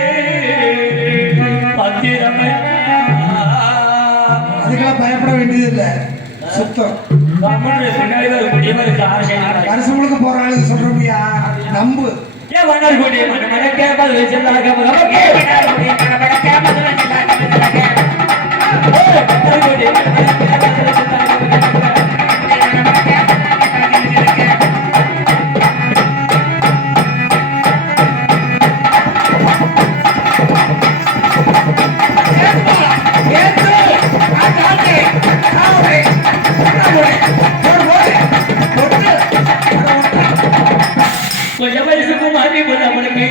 பத்திரமே அதுக்கெல்லாம் பயப்பட வேண்டியது இல்லை சுத்தம் பின்னாடி ஒரு முடியமா இருக்கு ஆசை வருஷங்களுக்கு போற ஆளுக்கு சொல்றோம்யா நம்பு ஏன் வண்ணார் கோடி மனக்கே பதில் செல்லாக கொஞ்சம் வயசுக்கு மாறி நம்மளுக்கு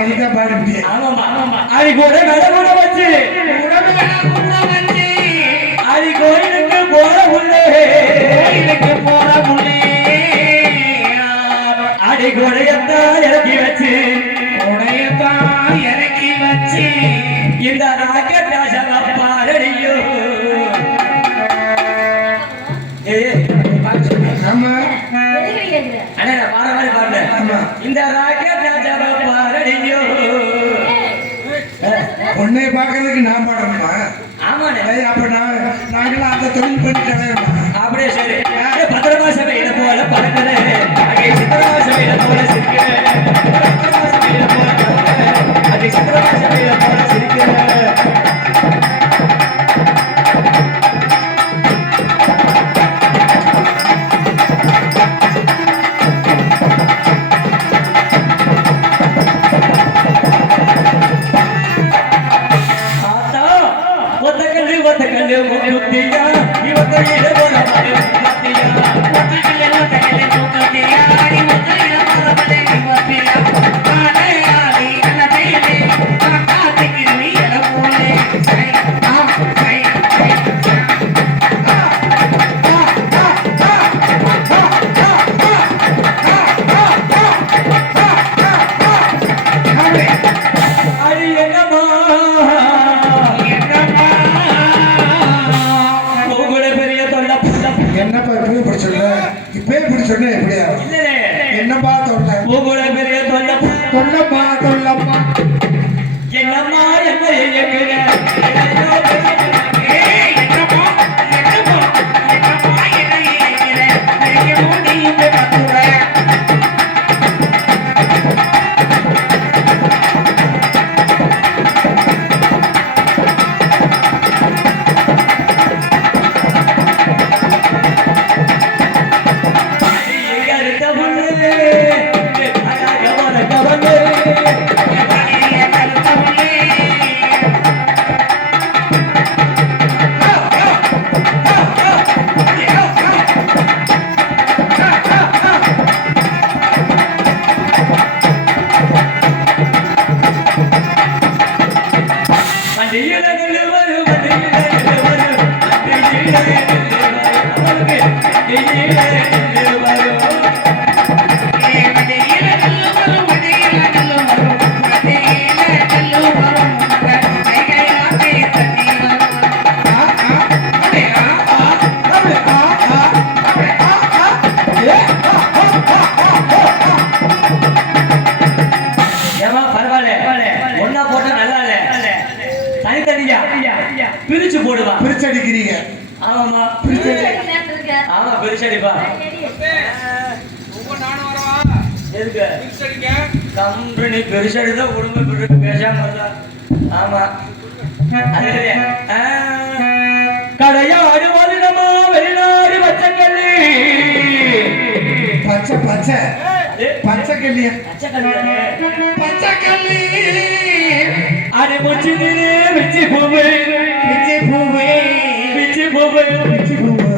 அதுதான் பாடிட்டே அது கூட கடவுள வச்சு அது கோயிலுக்கு போற உள்ளே அடி கொடையத்தான் இறக்கி வச்சு இந்த ராக்கெட் பாரடியோ ஆமா எதுக்கு கேக்குற அண்ணா நான் பாட மாதிரி பாடுறேன் ஆமா இந்த ராக்கெட் ராஜாவை பாரடியோ உன்னை பார்க்கறதுக்கு நான் பாடணுமா ஆமாண்ணே ஏய், அப்ப நாங்களாம் அந்த தொழில் பண்ணிட்டே அப்படியே சரி பத்திரமா சபையில போல பறக்கிறேன் அங்கே சித்திரமா சபையில போல சிரிக்கிறேன் பத்திரமா சபையில போல பறக்கிறேன் அங்கே சித்திரமா சபையில போல சிரிக்கிறேன் ஒத்தக்கல்லு முத்தியா இவத்தையில போல முத்தியா அது என்னமா உங்களை பெரிய தொல்லை என்னப்பா இப்பவே இப்படி சொல்ல இப்பவே இப்படி சொன்ன எப்படியா இல்லையே என்னப்பா தொல்லை உங்களை பெரிய தொல்லை சொல்லப்பா சொல்லப்பா என்னம்மா என்ன இயக்குற அடிக்கிறீங்க. ஆமாமா விளையாட்டு இருக்க. ஆமா பெருசடிப்பா எதுக்கு கம்பெனி பெருசடிதான் குடும்ப பெரு பேசாம இருந்தா ஆமா அதே கடையாடு வலிடமா வெளிநாடு பச்சைக்கல்லி பச்சை பச்சை பச்சை கல்லியா பச்சைக்கல்லி அடி முச்சி பிச்சி பூவு பிச்சி பூவே பிச்சி பூவு பிச்சி பூவு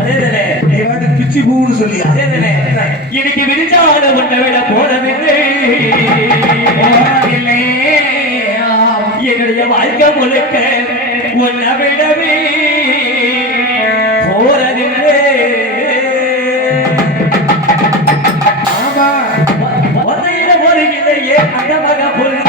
அதே தானே நீ வாட்டு பிச்சி பூன்னு சொல்லியா அதே தானே இன்னைக்கு விரிச்சாடு உன்னை விட போனதில்லை என்னுடைய வாழ்க்கை முழுக்க உன்னை விடவே போறதில்லை ஆமா ஒன்னையில போறீங்களே அந்த மக பொருள்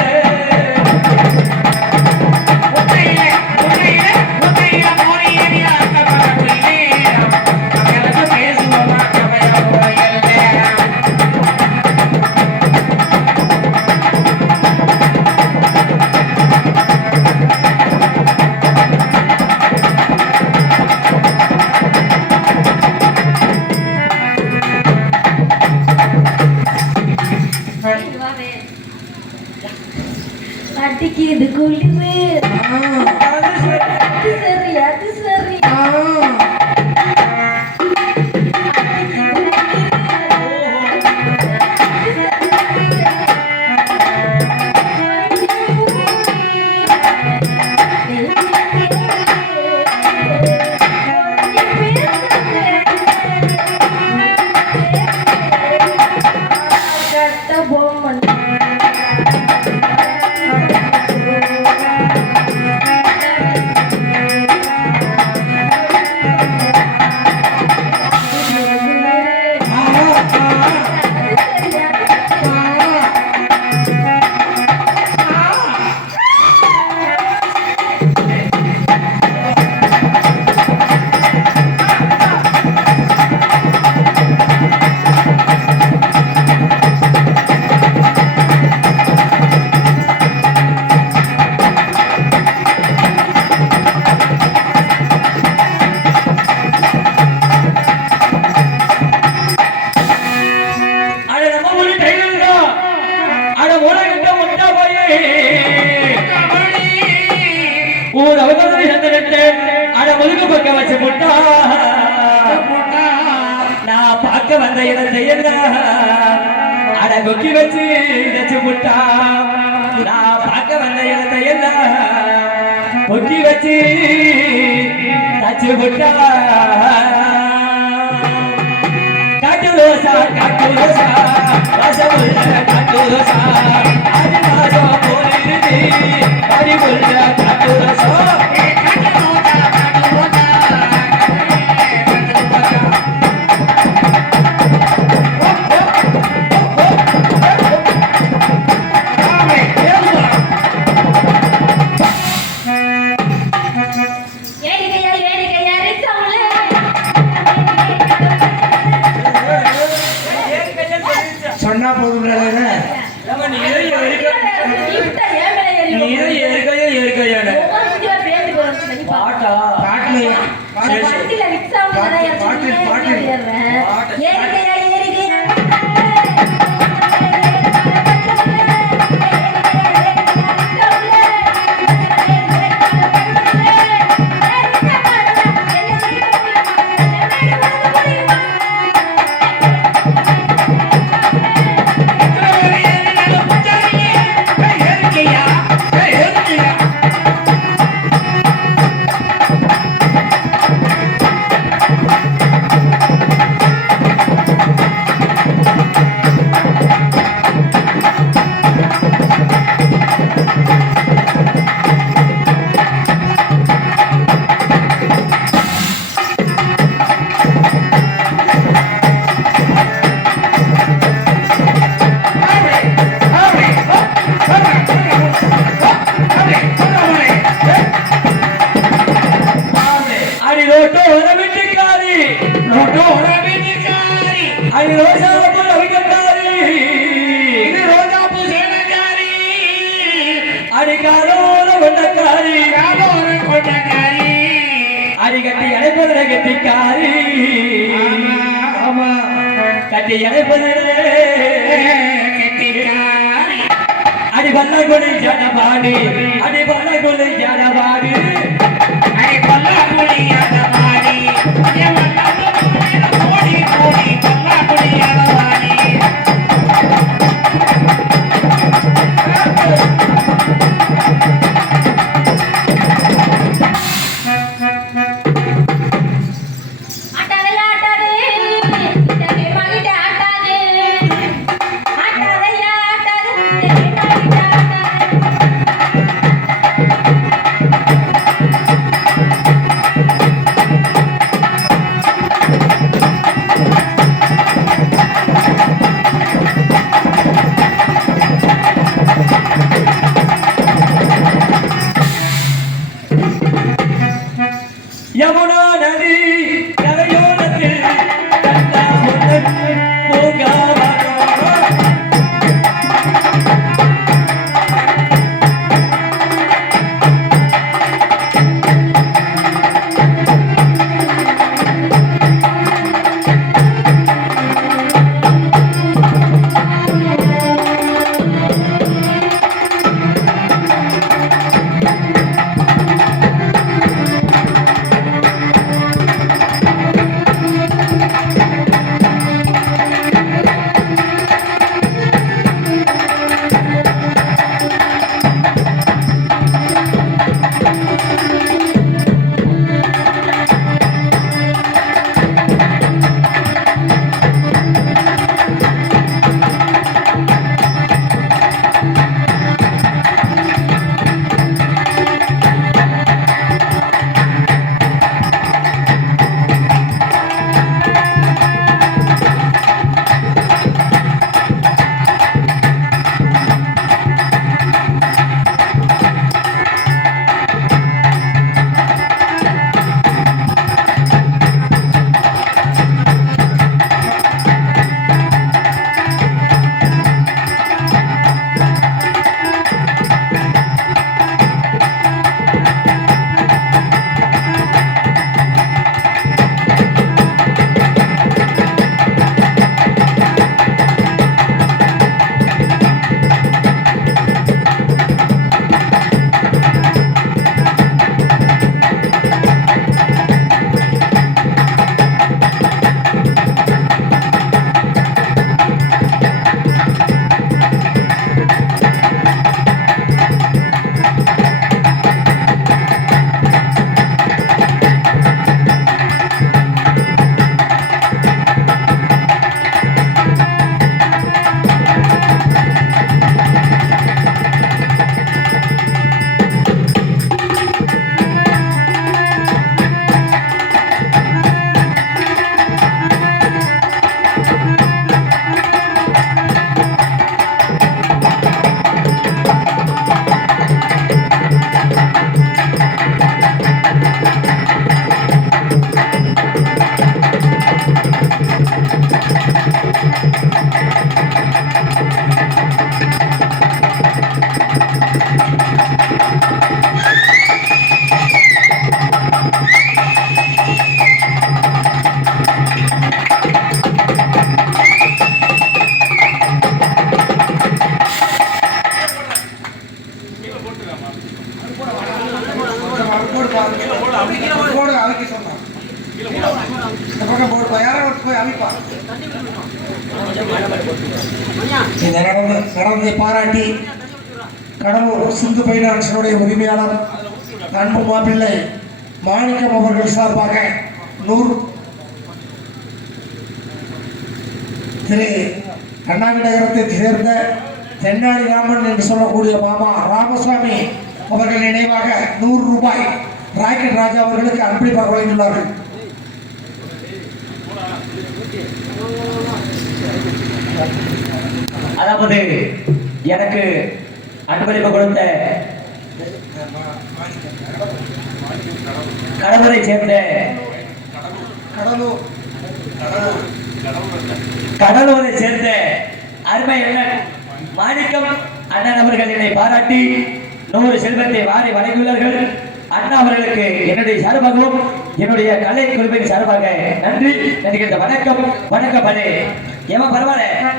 அடிக்குது குளிவு அது சரி அது சரி பொம்மன் ஊர் அவசரம் சந்தனத்தை அட முதுகு பக்க வச்சு முட்டா நான் பார்க்க வந்த இடத்தை எல்லாம் அட கொக்கி வச்சு தச்சு முட்டா நான் பார்க்க வந்த இடத்தை எல்லாம் கொக்கி வச்சு தச்சு முட்டா காட்டு ரோசா ரசமுள்ள காட்டு ரோசா அது மாதம் போலிருந்தே அறிவுள்ள காட்டு ரோசா சொன்னா போதும் பாட்டா அடிக்கட்டி அழைப்பதில் கெட்டிக்காரி ஆமா கட்டி அழைப்பதில் கெட்டிக்காரி அடி பல்லகுலி ஜனபாடி அடி பல்லகுலி ஜனபாடி அடி பல்லகுலி ஜனபாடி கோடி கோடி பல்லகுலி ஜனபாடி யமுனா நதி கரையோரத்தில் கண்ணாமுடன் பூங்காவனம் இந்த நடனத்தை பாராட்டி கடலூர் சிந்து பைனான்ஸினுடைய உரிமையாளர் அன்பு மாப்பிள்ளை மாணிக்கம் அவர்கள் சார்பாக 100 திரு அண்ணாவி நகரத்தை சேர்ந்த தென்னாடி ராமன் என்று சொல்லக்கூடிய மாமா ராமசாமி அவர்கள் நினைவாக 100 ரூபாய் ராக்கெட் ராஜா அவர்களுக்கு அன்பளிப்பாக வழங்கியுள்ளார்கள். அதாவது எனக்கு அன்பளிப்பு கொடுத்த கடலூரை சேர்ந்த கடலூரை சேர்ந்த அருமை அண்ணன் மாணிக்கம் அண்ணன் அவர்கள் என்னை பாராட்டி 100 செல்வத்தை வாரி வழங்கியுள்ளார்கள். அண்ணா அவர்களுக்கு என்னுடைய சார்பாகவும் என்னுடைய கலை குழுவின் சார்பாக நன்றி நன்றிகின்ற வணக்கம் வணக்கம் பலே ஏமா பரவாயில்ல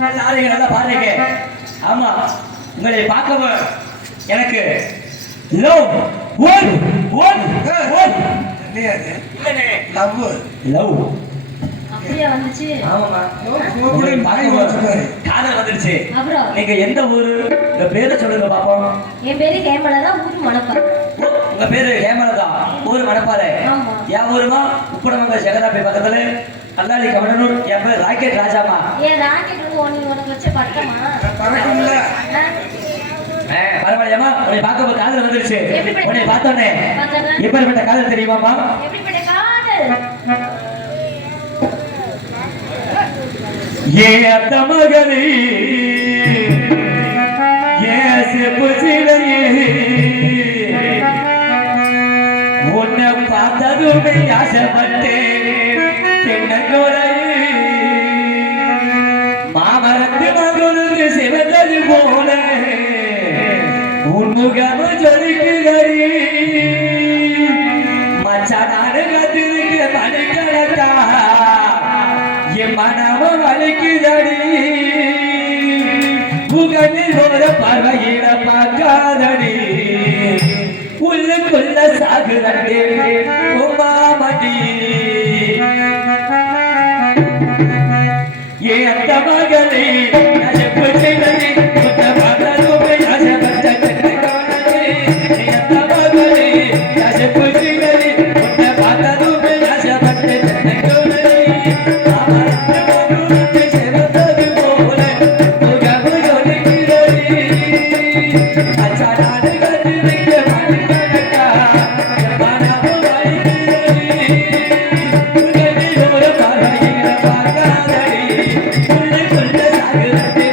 நல்ல ஆளுங்க நல்லா பாருங்க ஆமா உங்களை பார்க்கவும் எனக்கு லவ் ஒன் ஒன் ஒன் இல்லனே லவ் லவ் அப்படியே வந்துச்சு ஆமாமா உங்களை பார்க்கவும் காதல் வந்துருச்சு அப்புறம் நீங்க எந்த ஊரு உங்க பேரை சொல்லுங்க பாப்போம் என் பேரு ஹேமலதா ஊர் மணப்பாறை உங்க பேரு ஹேமலதா ஊர் மணப்பாறை ஆமா. என் ஊருமா உப்படமங்க ஜெகதாபி பக்கத்துல கல்லாளி கமலனூர் என் பேர் ராக்கெட் ராஜாமா ஏன் ராக்கெட் நீ உனக்கு வச்ச பட்டமா பறக்கும்ல பரவாயில்லையாமா உன்னை பார்க்க காதல் வந்துருச்சு எப்படிப்பட்ட- உன்னை பார்த்தோன்னே பார்த்தோன்னே? எப்படிப்பட்ட காதல் தெரியுமாமா எப்படிப்பட்ட காதல் ஏ அத்த மகளே ஏ செப்பு சிலையே உன்னை பார்த்ததுமே ஆசைப்பட்டேன் தென்னங்கோலை மாமரத்து மகளுக்கு சிவந்தது போல உன்முகம் ஜொலிக்குதடி மச்சானாரு கத்திருக்கு மணிக்கணக்கா என் மனமும் வலிக்குதடி புகழில் ஒரு பறவையில பார்க்காதடி உள்ளுக்குள்ள சாகுதடி உமாமடி ஏ அந்த மகளே நஜப்பு செய்தடி உன்னை பார்த்ததுமே நஜப்பட்ட சென்னகோலமே ஏ அந்த மகளே நஜப்பு செய்தடி உன்னை பார்த்ததுமே நஜப்பட்ட சென்னகோலமே அமர்ந்த மகுடத்தை சிவந்தது போல முகமு ஜொலிக்கிறடி அச்சானாடு கத்திரிக்க மணிக்கணக்கா மனமு வலிக்கிறடி புகழில் ஒரு பறவையில பார்க்காதடி உள்ளுக்குள்ள சாகுதடி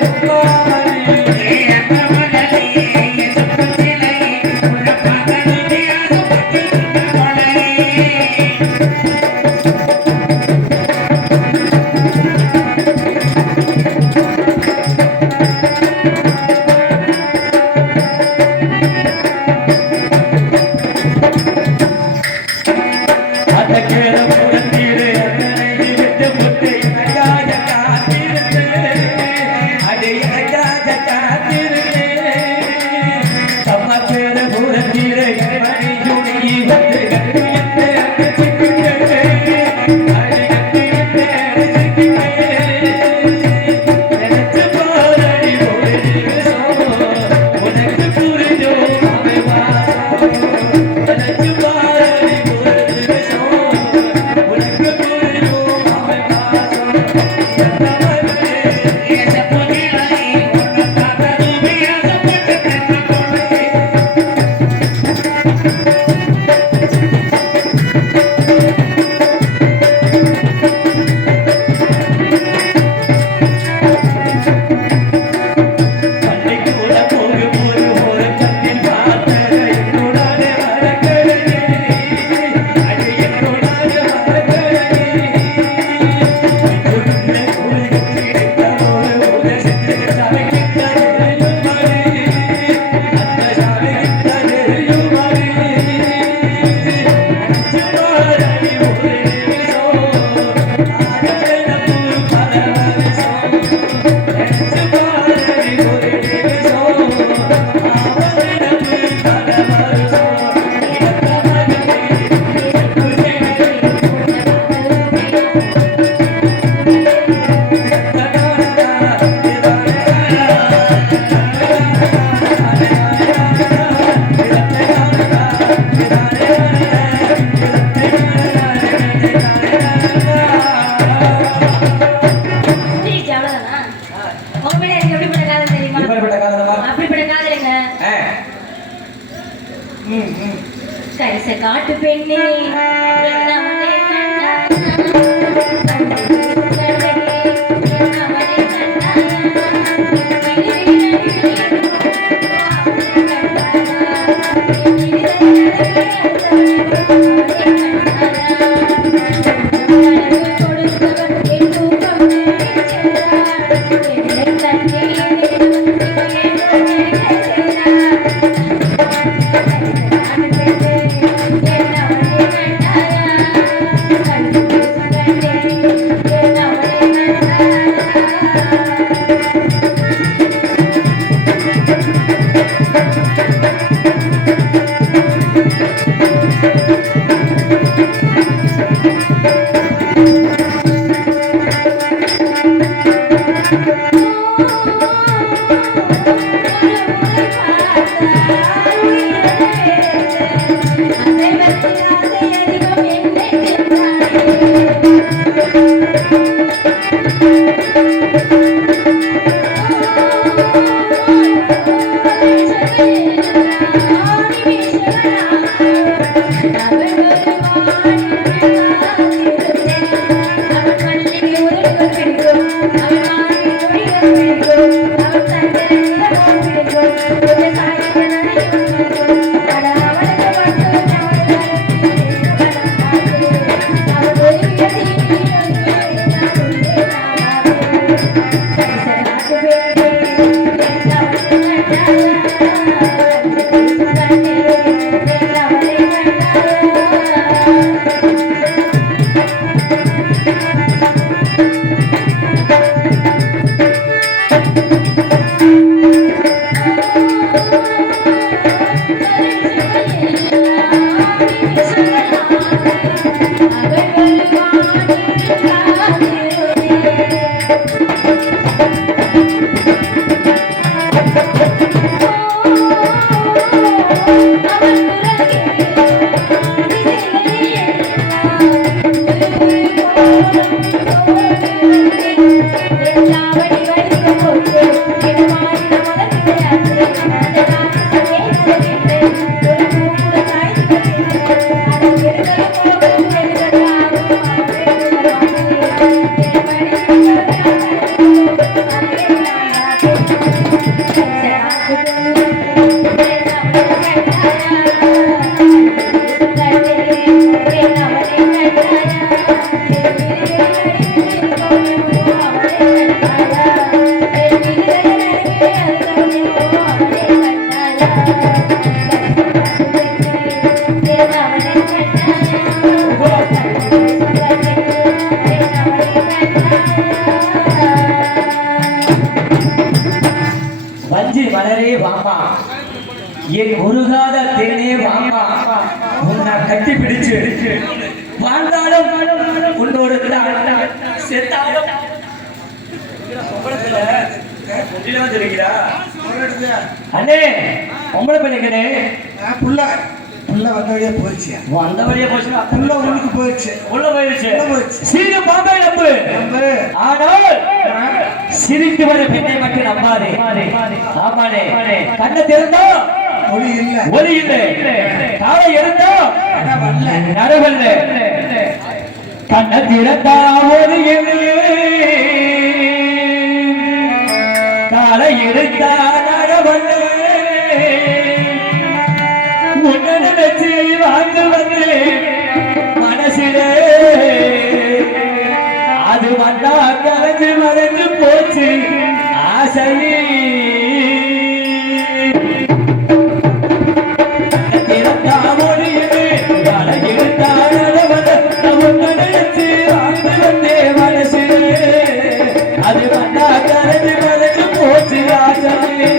வஞ்சி மலரே வாமா, என் உருகாத தேனே வாமா, உன்னை கட்டி பிடிச்சு வாழ்ந்தாலும் உன்னோடு செத்தாலும் அண்ணே பொம்பளை பிள்ளைங்கண்ணே புள்ள புள்ள வந்த வழியா போயிடுச்சு. அந்த வழியா போச்சுன்னா புள்ள உள்ளுக்கு போயிடுச்சு. உள்ள போயிடுச்சு. உள்ள போயிடுச்சு. சீன பாம்பை நம்பு. ஆனால் சிரித்து வரும் பெண்ணை மட்டும் நம்பாதே. ஆமானே, கண்ணை திறந்தா ஒளி இல்ல, ஒளி இல்லை. காலை எடுத்தா நரவல்ல. கண்ணை திறந்தா ஒளி இல்லை, காலை எடுத்தா நரவல்ல. உன்னை வச்சு வாழ்ந்து வந்து மனசிலே அது வந்தா கரைஞ்சு மறைஞ்சு போச்சு ஆசையே. அது வந்தா கரைஞ்சு மறைஞ்சு போச்சு ஆசையே.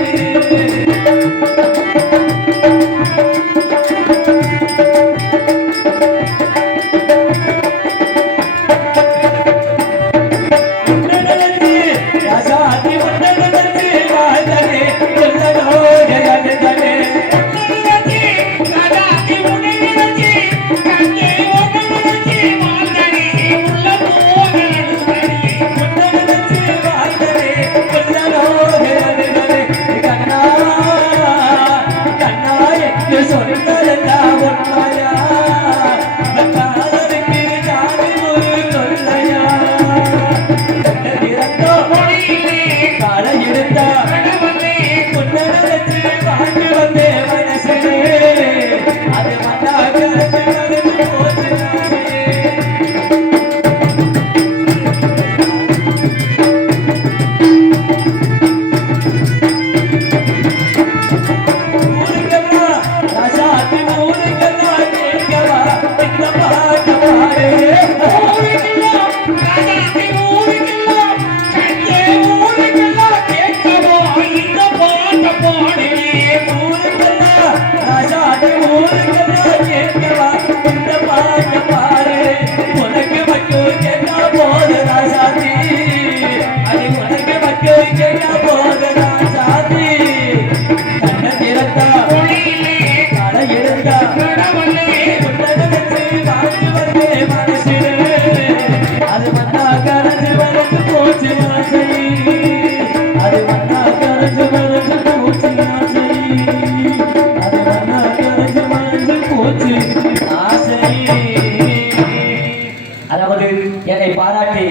அதாவது என்னை பாராட்டி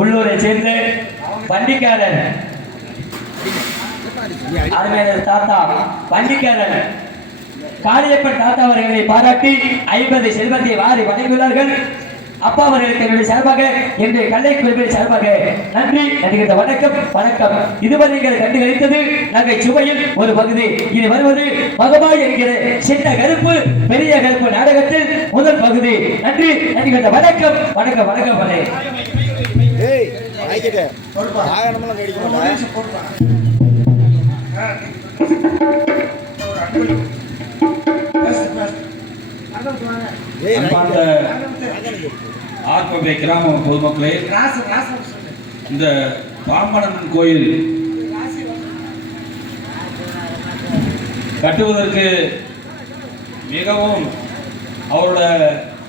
உள்ளூரை சேர்ந்த வண்டிக்காரர் அருமையாளர் தாத்தா வண்டிக்காரர் காளியப்பன் தாத்தா அவர்களை பாராட்டி 50 செல்வத்தை வாரி வழங்கியுள்ளார்கள். அப்பா அவர்களுக்கு என்னுடைய சார்பாக என்னுடைய கல்லை குறிப்பிட்ட சார்பாக நன்றி நடிகின்ற வணக்கம் வணக்கம். இதுவரை நீங்கள் கண்டு கழித்தது நகை சுவையில் ஒரு பகுதி. இனி வருவது மகபாய் என்கிற சின்ன கருப்பு பெரிய கருப்பு நாடகத்தில் முதல் பகுதி. நன்றி நடிகின்ற வணக்கம் வணக்கம் வணக்கம் வரை. ஆர்கோபே கிராம பொதுமக்களே, இந்த பாம்பனன் கோயில் கட்டுவதற்கு மிகவும் அவரோட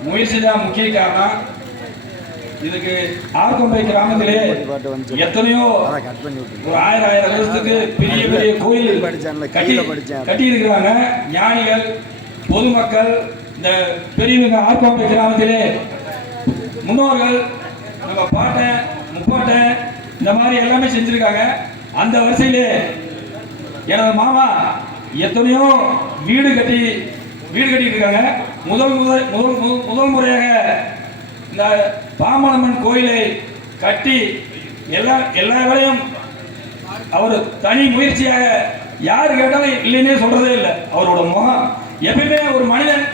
முயற்சி தான் முக்கிய காரணம். இதுக்கு ஆர்கொம்பை கிராமத்திலே எத்தனையோ ஒரு ஆயிரம் வருஷத்துக்கு பெரிய பெரிய கோயில் கட்டி இருக்கிறாங்க. ஞானிகள், பொதுமக்கள், இந்த பெரியவங்க ஆர்கொம்பை கிராமத்திலே முன்னோர்கள், நம்ம பாட்டன் முப்பாட்டன் இந்த மாதிரி எல்லாமே செஞ்சிருக்காங்க. அந்த வரிசையிலே எனது மாமா எத்தனையோ வீடு கட்டிட்டு இருக்காங்க. முதல் முறையாக இந்த பாம்பனம்மன் கோயிலை கட்டி எல்லா வேலையும் அவர் தனி முயற்சியாக யாரு கேட்டாலும் இல்லைன்னே சொல்றதே இல்லை. அவரோட முகம் எப்பயுமே ஒரு மனிதன்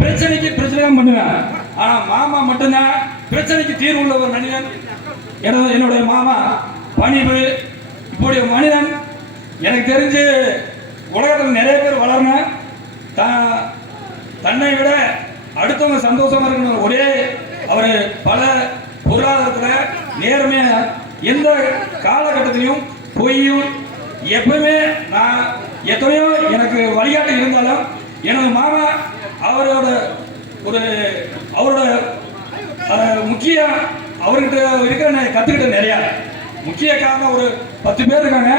பிரச்சனைக்கு பிரச்சனை தான் பண்ணுவேன். ஆனா மாமா மட்டும்தான் பிரச்சனைக்கு தீர்வு உள்ள ஒரு மனிதன். என்னுடைய மாமா பணிவு. இப்படி ஒரு மனிதன் எனக்கு தெரிஞ்சு உலகத்தில் நிறைய பேர் வளரணும், தன்னை விட அடுத்தவங்க சந்தோஷமா இருக்கணும். ஒரே அவர் பல பொருளாதாரத்தில் நேர்மையா எந்த காலகட்டத்திலையும் பொய்யும் எப்பவுமே நான் எத்தனையோ எனக்கு வழிகாட்டு இருந்தாலும் எனது மாமா அவரோட முக்கியம் அவர்கிட்ட இருக்கிற கற்றுக்கிட்ட நிறையா முக்கிய காரணம் ஒரு 10 பேர் இருக்காங்க.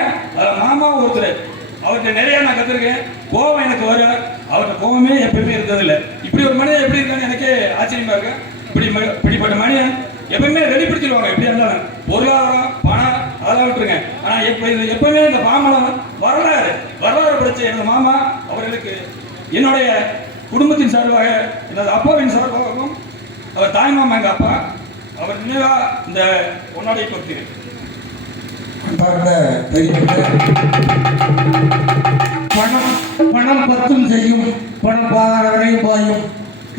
மாமா ஒருத்தர், அவர்கிட்ட நிறைய நான் கற்றுருக்கேன். கோபம் எனக்கு வரும், அவர்கிட்ட கோபமே எப்பயுமே இருந்ததில்லை. இப்படி ஒரு மனிதன் எப்படி இருக்கான்னு எனக்கே ஆச்சரியமா இருக்கு. இப்படிப்பட்ட மனிதன் எப்பயுமே வெளிப்படுத்திடுவாங்க. எப்படி இருந்தாலும் பொருளாதாரம் பணம் அதெல்லாம் விட்டுருங்க. ஆனால் எப்பவுமே இந்த மாமலம் வரலாறு படித்த எனது மாமா அவர்களுக்கு என்னுடைய குடும்பத்தின் சார்பாக எனது அப்பாவின் சார்பாகவும் அவர் தாய் மாமா எங்கள் அப்பா அவர் நினைவா இந்த பொன்னாடை கொடுத்தீர்கள். பணம் பத்தும் செய்யும், பணம் பாதாள வரையும் பாயும்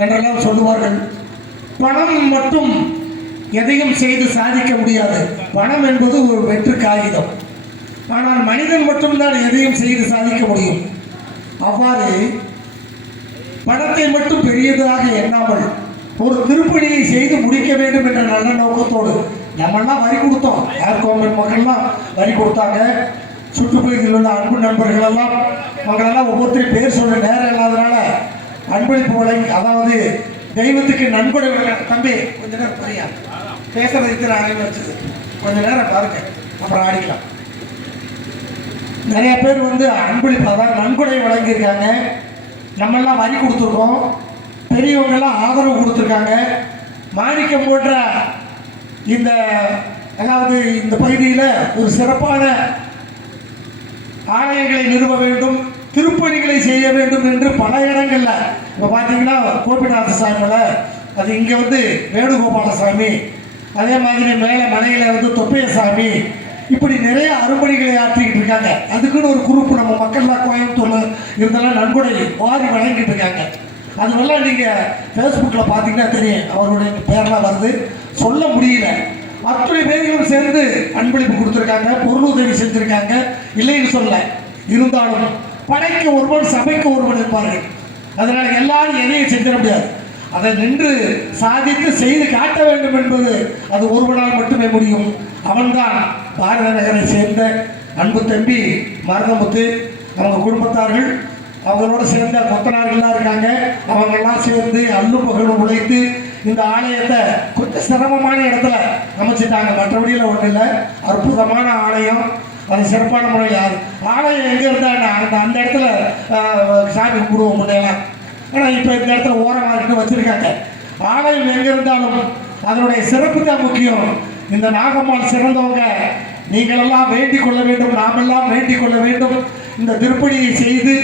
என்றெல்லாம் சொல்லுவார்கள். பணம் மட்டும் எதையும் செய்து சாதிக்க முடியாது. பணம் என்பது ஒரு வெற்று காகிதம். ஆனால் மனிதன் மட்டும்தான் எதையும் செய்து சாதிக்க முடியும். அவ்வாறு பணத்தை மட்டும் பெரியதாக எண்ணாமல் ஒரு திருப்பணியை செய்து முடிக்க வேண்டும் என்ற நல்ல நோக்கத்தோடு நம்மெல்லாம் வரி கொடுத்தோம். ஆர்கோம்பன் மக்கள்லாம் வரி கொடுத்தாங்க. சுற்றுப்பகுதியில் உள்ள அன்பு நண்பர்கள் எல்லாம் அவங்களெல்லாம் ஒவ்வொருத்தரையும் பேர் சொல்ல நேரம் இல்லாதனால அன்பளிப்பு வழங்கி, அதாவது தெய்வத்துக்கு நன்கொடை வழங்க. தம்பி கொஞ்ச நேரம் புரியா பேசுறதுக்கு நான் வச்சது கொஞ்ச நேரம் பாருங்க, அப்புறம் ஆடிக்கலாம். நிறைய பேர் அன்பளிப்பு அதாவது நன்கொடை வழங்கியிருக்காங்க. நம்மெல்லாம் வரி கொடுத்துருக்கோம். பெரியவங்கெல்லாம் ஆதரவு கொடுத்துருக்காங்க. மாணிக்கம் போன்ற அதாவது இந்த பகுதியில் ஒரு சிறப்பான ஆலயங்களை நிறுவ வேண்டும், திருப்பணிகளை செய்ய வேண்டும் என்று பல இடங்களில் இப்போ பார்த்தீங்கன்னா கோபிநாத சாமியில் அது இங்கே வேணுகோபாலசாமி, அதே மாதிரி மேலே மலையில் தொப்பையசாமி, இப்படி நிறைய அரும்பணிகளை ஆற்றிக்கிட்டு இருக்காங்க. அதுக்குன்னு ஒரு குரூப் நம்ம மக்கள்லாம் கோயம்புத்தூரில் இருந்தெல்லாம் நன்கொடை வாரி வழங்கிட்டு இருக்காங்க. அதுவெல்லாம் நீங்கள் ஃபேஸ்புக்கில் பார்த்தீங்கன்னா தெரியும். அவருடைய பேரெலாம் வருது, சொல்ல முடியல. அத்தனை பேர்களும் சேர்ந்து அன்பளிப்பு கொடுத்துருக்காங்க, பொருளுதவி செஞ்சுருக்காங்க. இல்லைன்னு சொல்ல, இருந்தாலும் படைக்க ஒருவன் சபைக்கு ஒருவன் இருப்பார்கள். அதனால் எல்லாரும் எதையும் செஞ்சிட முடியாது. அதை நின்று சாதித்து செய்து காட்ட வேண்டும் என்பது அது ஒருவனால் மட்டுமே முடியும். அவன்தான் பாரத நகரை சேர்ந்த அன்பு தம்பி மருதமுத்து. அவங்க குடும்பத்தார்கள் அவங்களோட சேர்ந்த கொத்தனார்கள்லாம் இருக்காங்க. அவங்கெல்லாம் சேர்ந்து அல்லும் பகலும் உழைத்து இந்த ஆலயத்தை கொஞ்சம் சிரமமான இடத்துல அமைச்சிட்டாங்க. மற்றபடியில் ஒன்றும் இல்லை, அற்புதமான ஆலயம். அது சிறப்பான முறையில் ஆலயம் எங்கே இருந்தால் அந்த இடத்துல சாமி கும்பிடுவோம் முன்னையெல்லாம். ஆனால் இப்போ இந்த இடத்துல ஓரமாக இருக்கு வச்சுருக்காங்க. ஆலயம் எங்கே இருந்தாலும் அதனுடைய சிறப்பு தான் முக்கியம். இந்த நாகம்மாள் சிறந்தவங்க. நீங்களெல்லாம் வேண்டிக் கொள்ள வேண்டும், நாமெல்லாம் வேண்டிக் கொள்ள வேண்டும். இந்த திருப்பணியை செய்து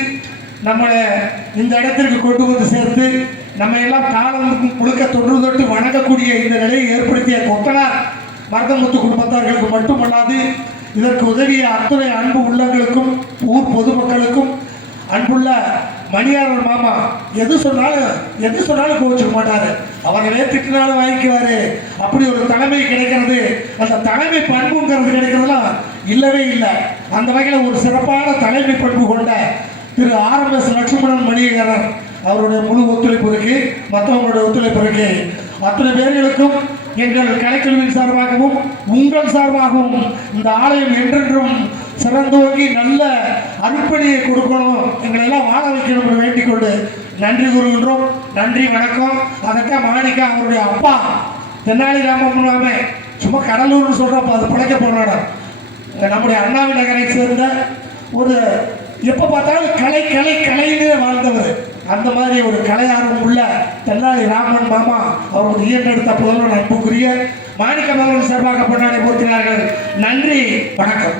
நம்மளை இந்த இடத்திற்கு கொண்டு வந்து சேர்த்து நம்ம எல்லாம் காலம் முழுக்க தொட்டு வணங்கக்கூடிய இந்த நிலையை ஏற்படுத்திய கொத்தனார் மருதமுத்து குடும்பத்தார்களுக்கு மட்டுமல்லாது இதற்கு உதவிய அத்துணை அன்பு உள்ளங்களுக்கும் ஊர் பொதுமக்களுக்கும் அன்புள்ள மணியாளர் மாமா எது சொன்னாலும் கோவிச்சுக்க மாட்டாரு. அவர்களே திட்டினாலும் வாங்கிக்குவாரு. அப்படி ஒரு தலைமை கிடைக்கிறது. அந்த தலைமை பண்புங்கிறது கிடைக்கிறதுலாம் இல்லவே இல்லை. அந்த வகையில் ஒரு சிறப்பான தலைமை பண்பு கொண்ட திரு RMS லட்சுமணன் மணியகரர் அவருடைய முழு ஒத்துழைப்பு இருக்கு, மற்றவங்களுடைய ஒத்துழைப்பு இருக்கு. அத்தனை பேர்களுக்கும் எங்கள் கலைக்கல்வியின் சார்பாகவும் உங்கள் சார்பாகவும் இந்த ஆலயம் என்றென்றும் சிறந்தோங்கி நல்ல அர்ப்பணியை கொடுக்கணும், எங்களை எல்லாம் வாழ வைக்கணும் என்று வேண்டிக் கொண்டு நன்றி கூறுகின்றோம். நன்றி, வணக்கம். அதற்காக மாணிக்கா அவருடைய அப்பா தெனாலிராமன் சும்மா கடலூர்னு சொல்கிறப்ப அது பிழைக்க போன இடம். நம்முடைய அண்ணாவி நகரை சேர்ந்த ஒரு எப்போ பார்த்தாலும் கலை கலை கலைன்னு வாழ்ந்தவர். அந்த மாதிரி ஒரு கலையார்வம் உள்ள தெனாலிராமன் மாமா அவர்கள் ஈண்டெடுத்த புதல்வன் அன்புக்குரிய மாணிக்க மகன் சார்பாக கொண்டாடி போகிறார்கள். நன்றி, வணக்கம்.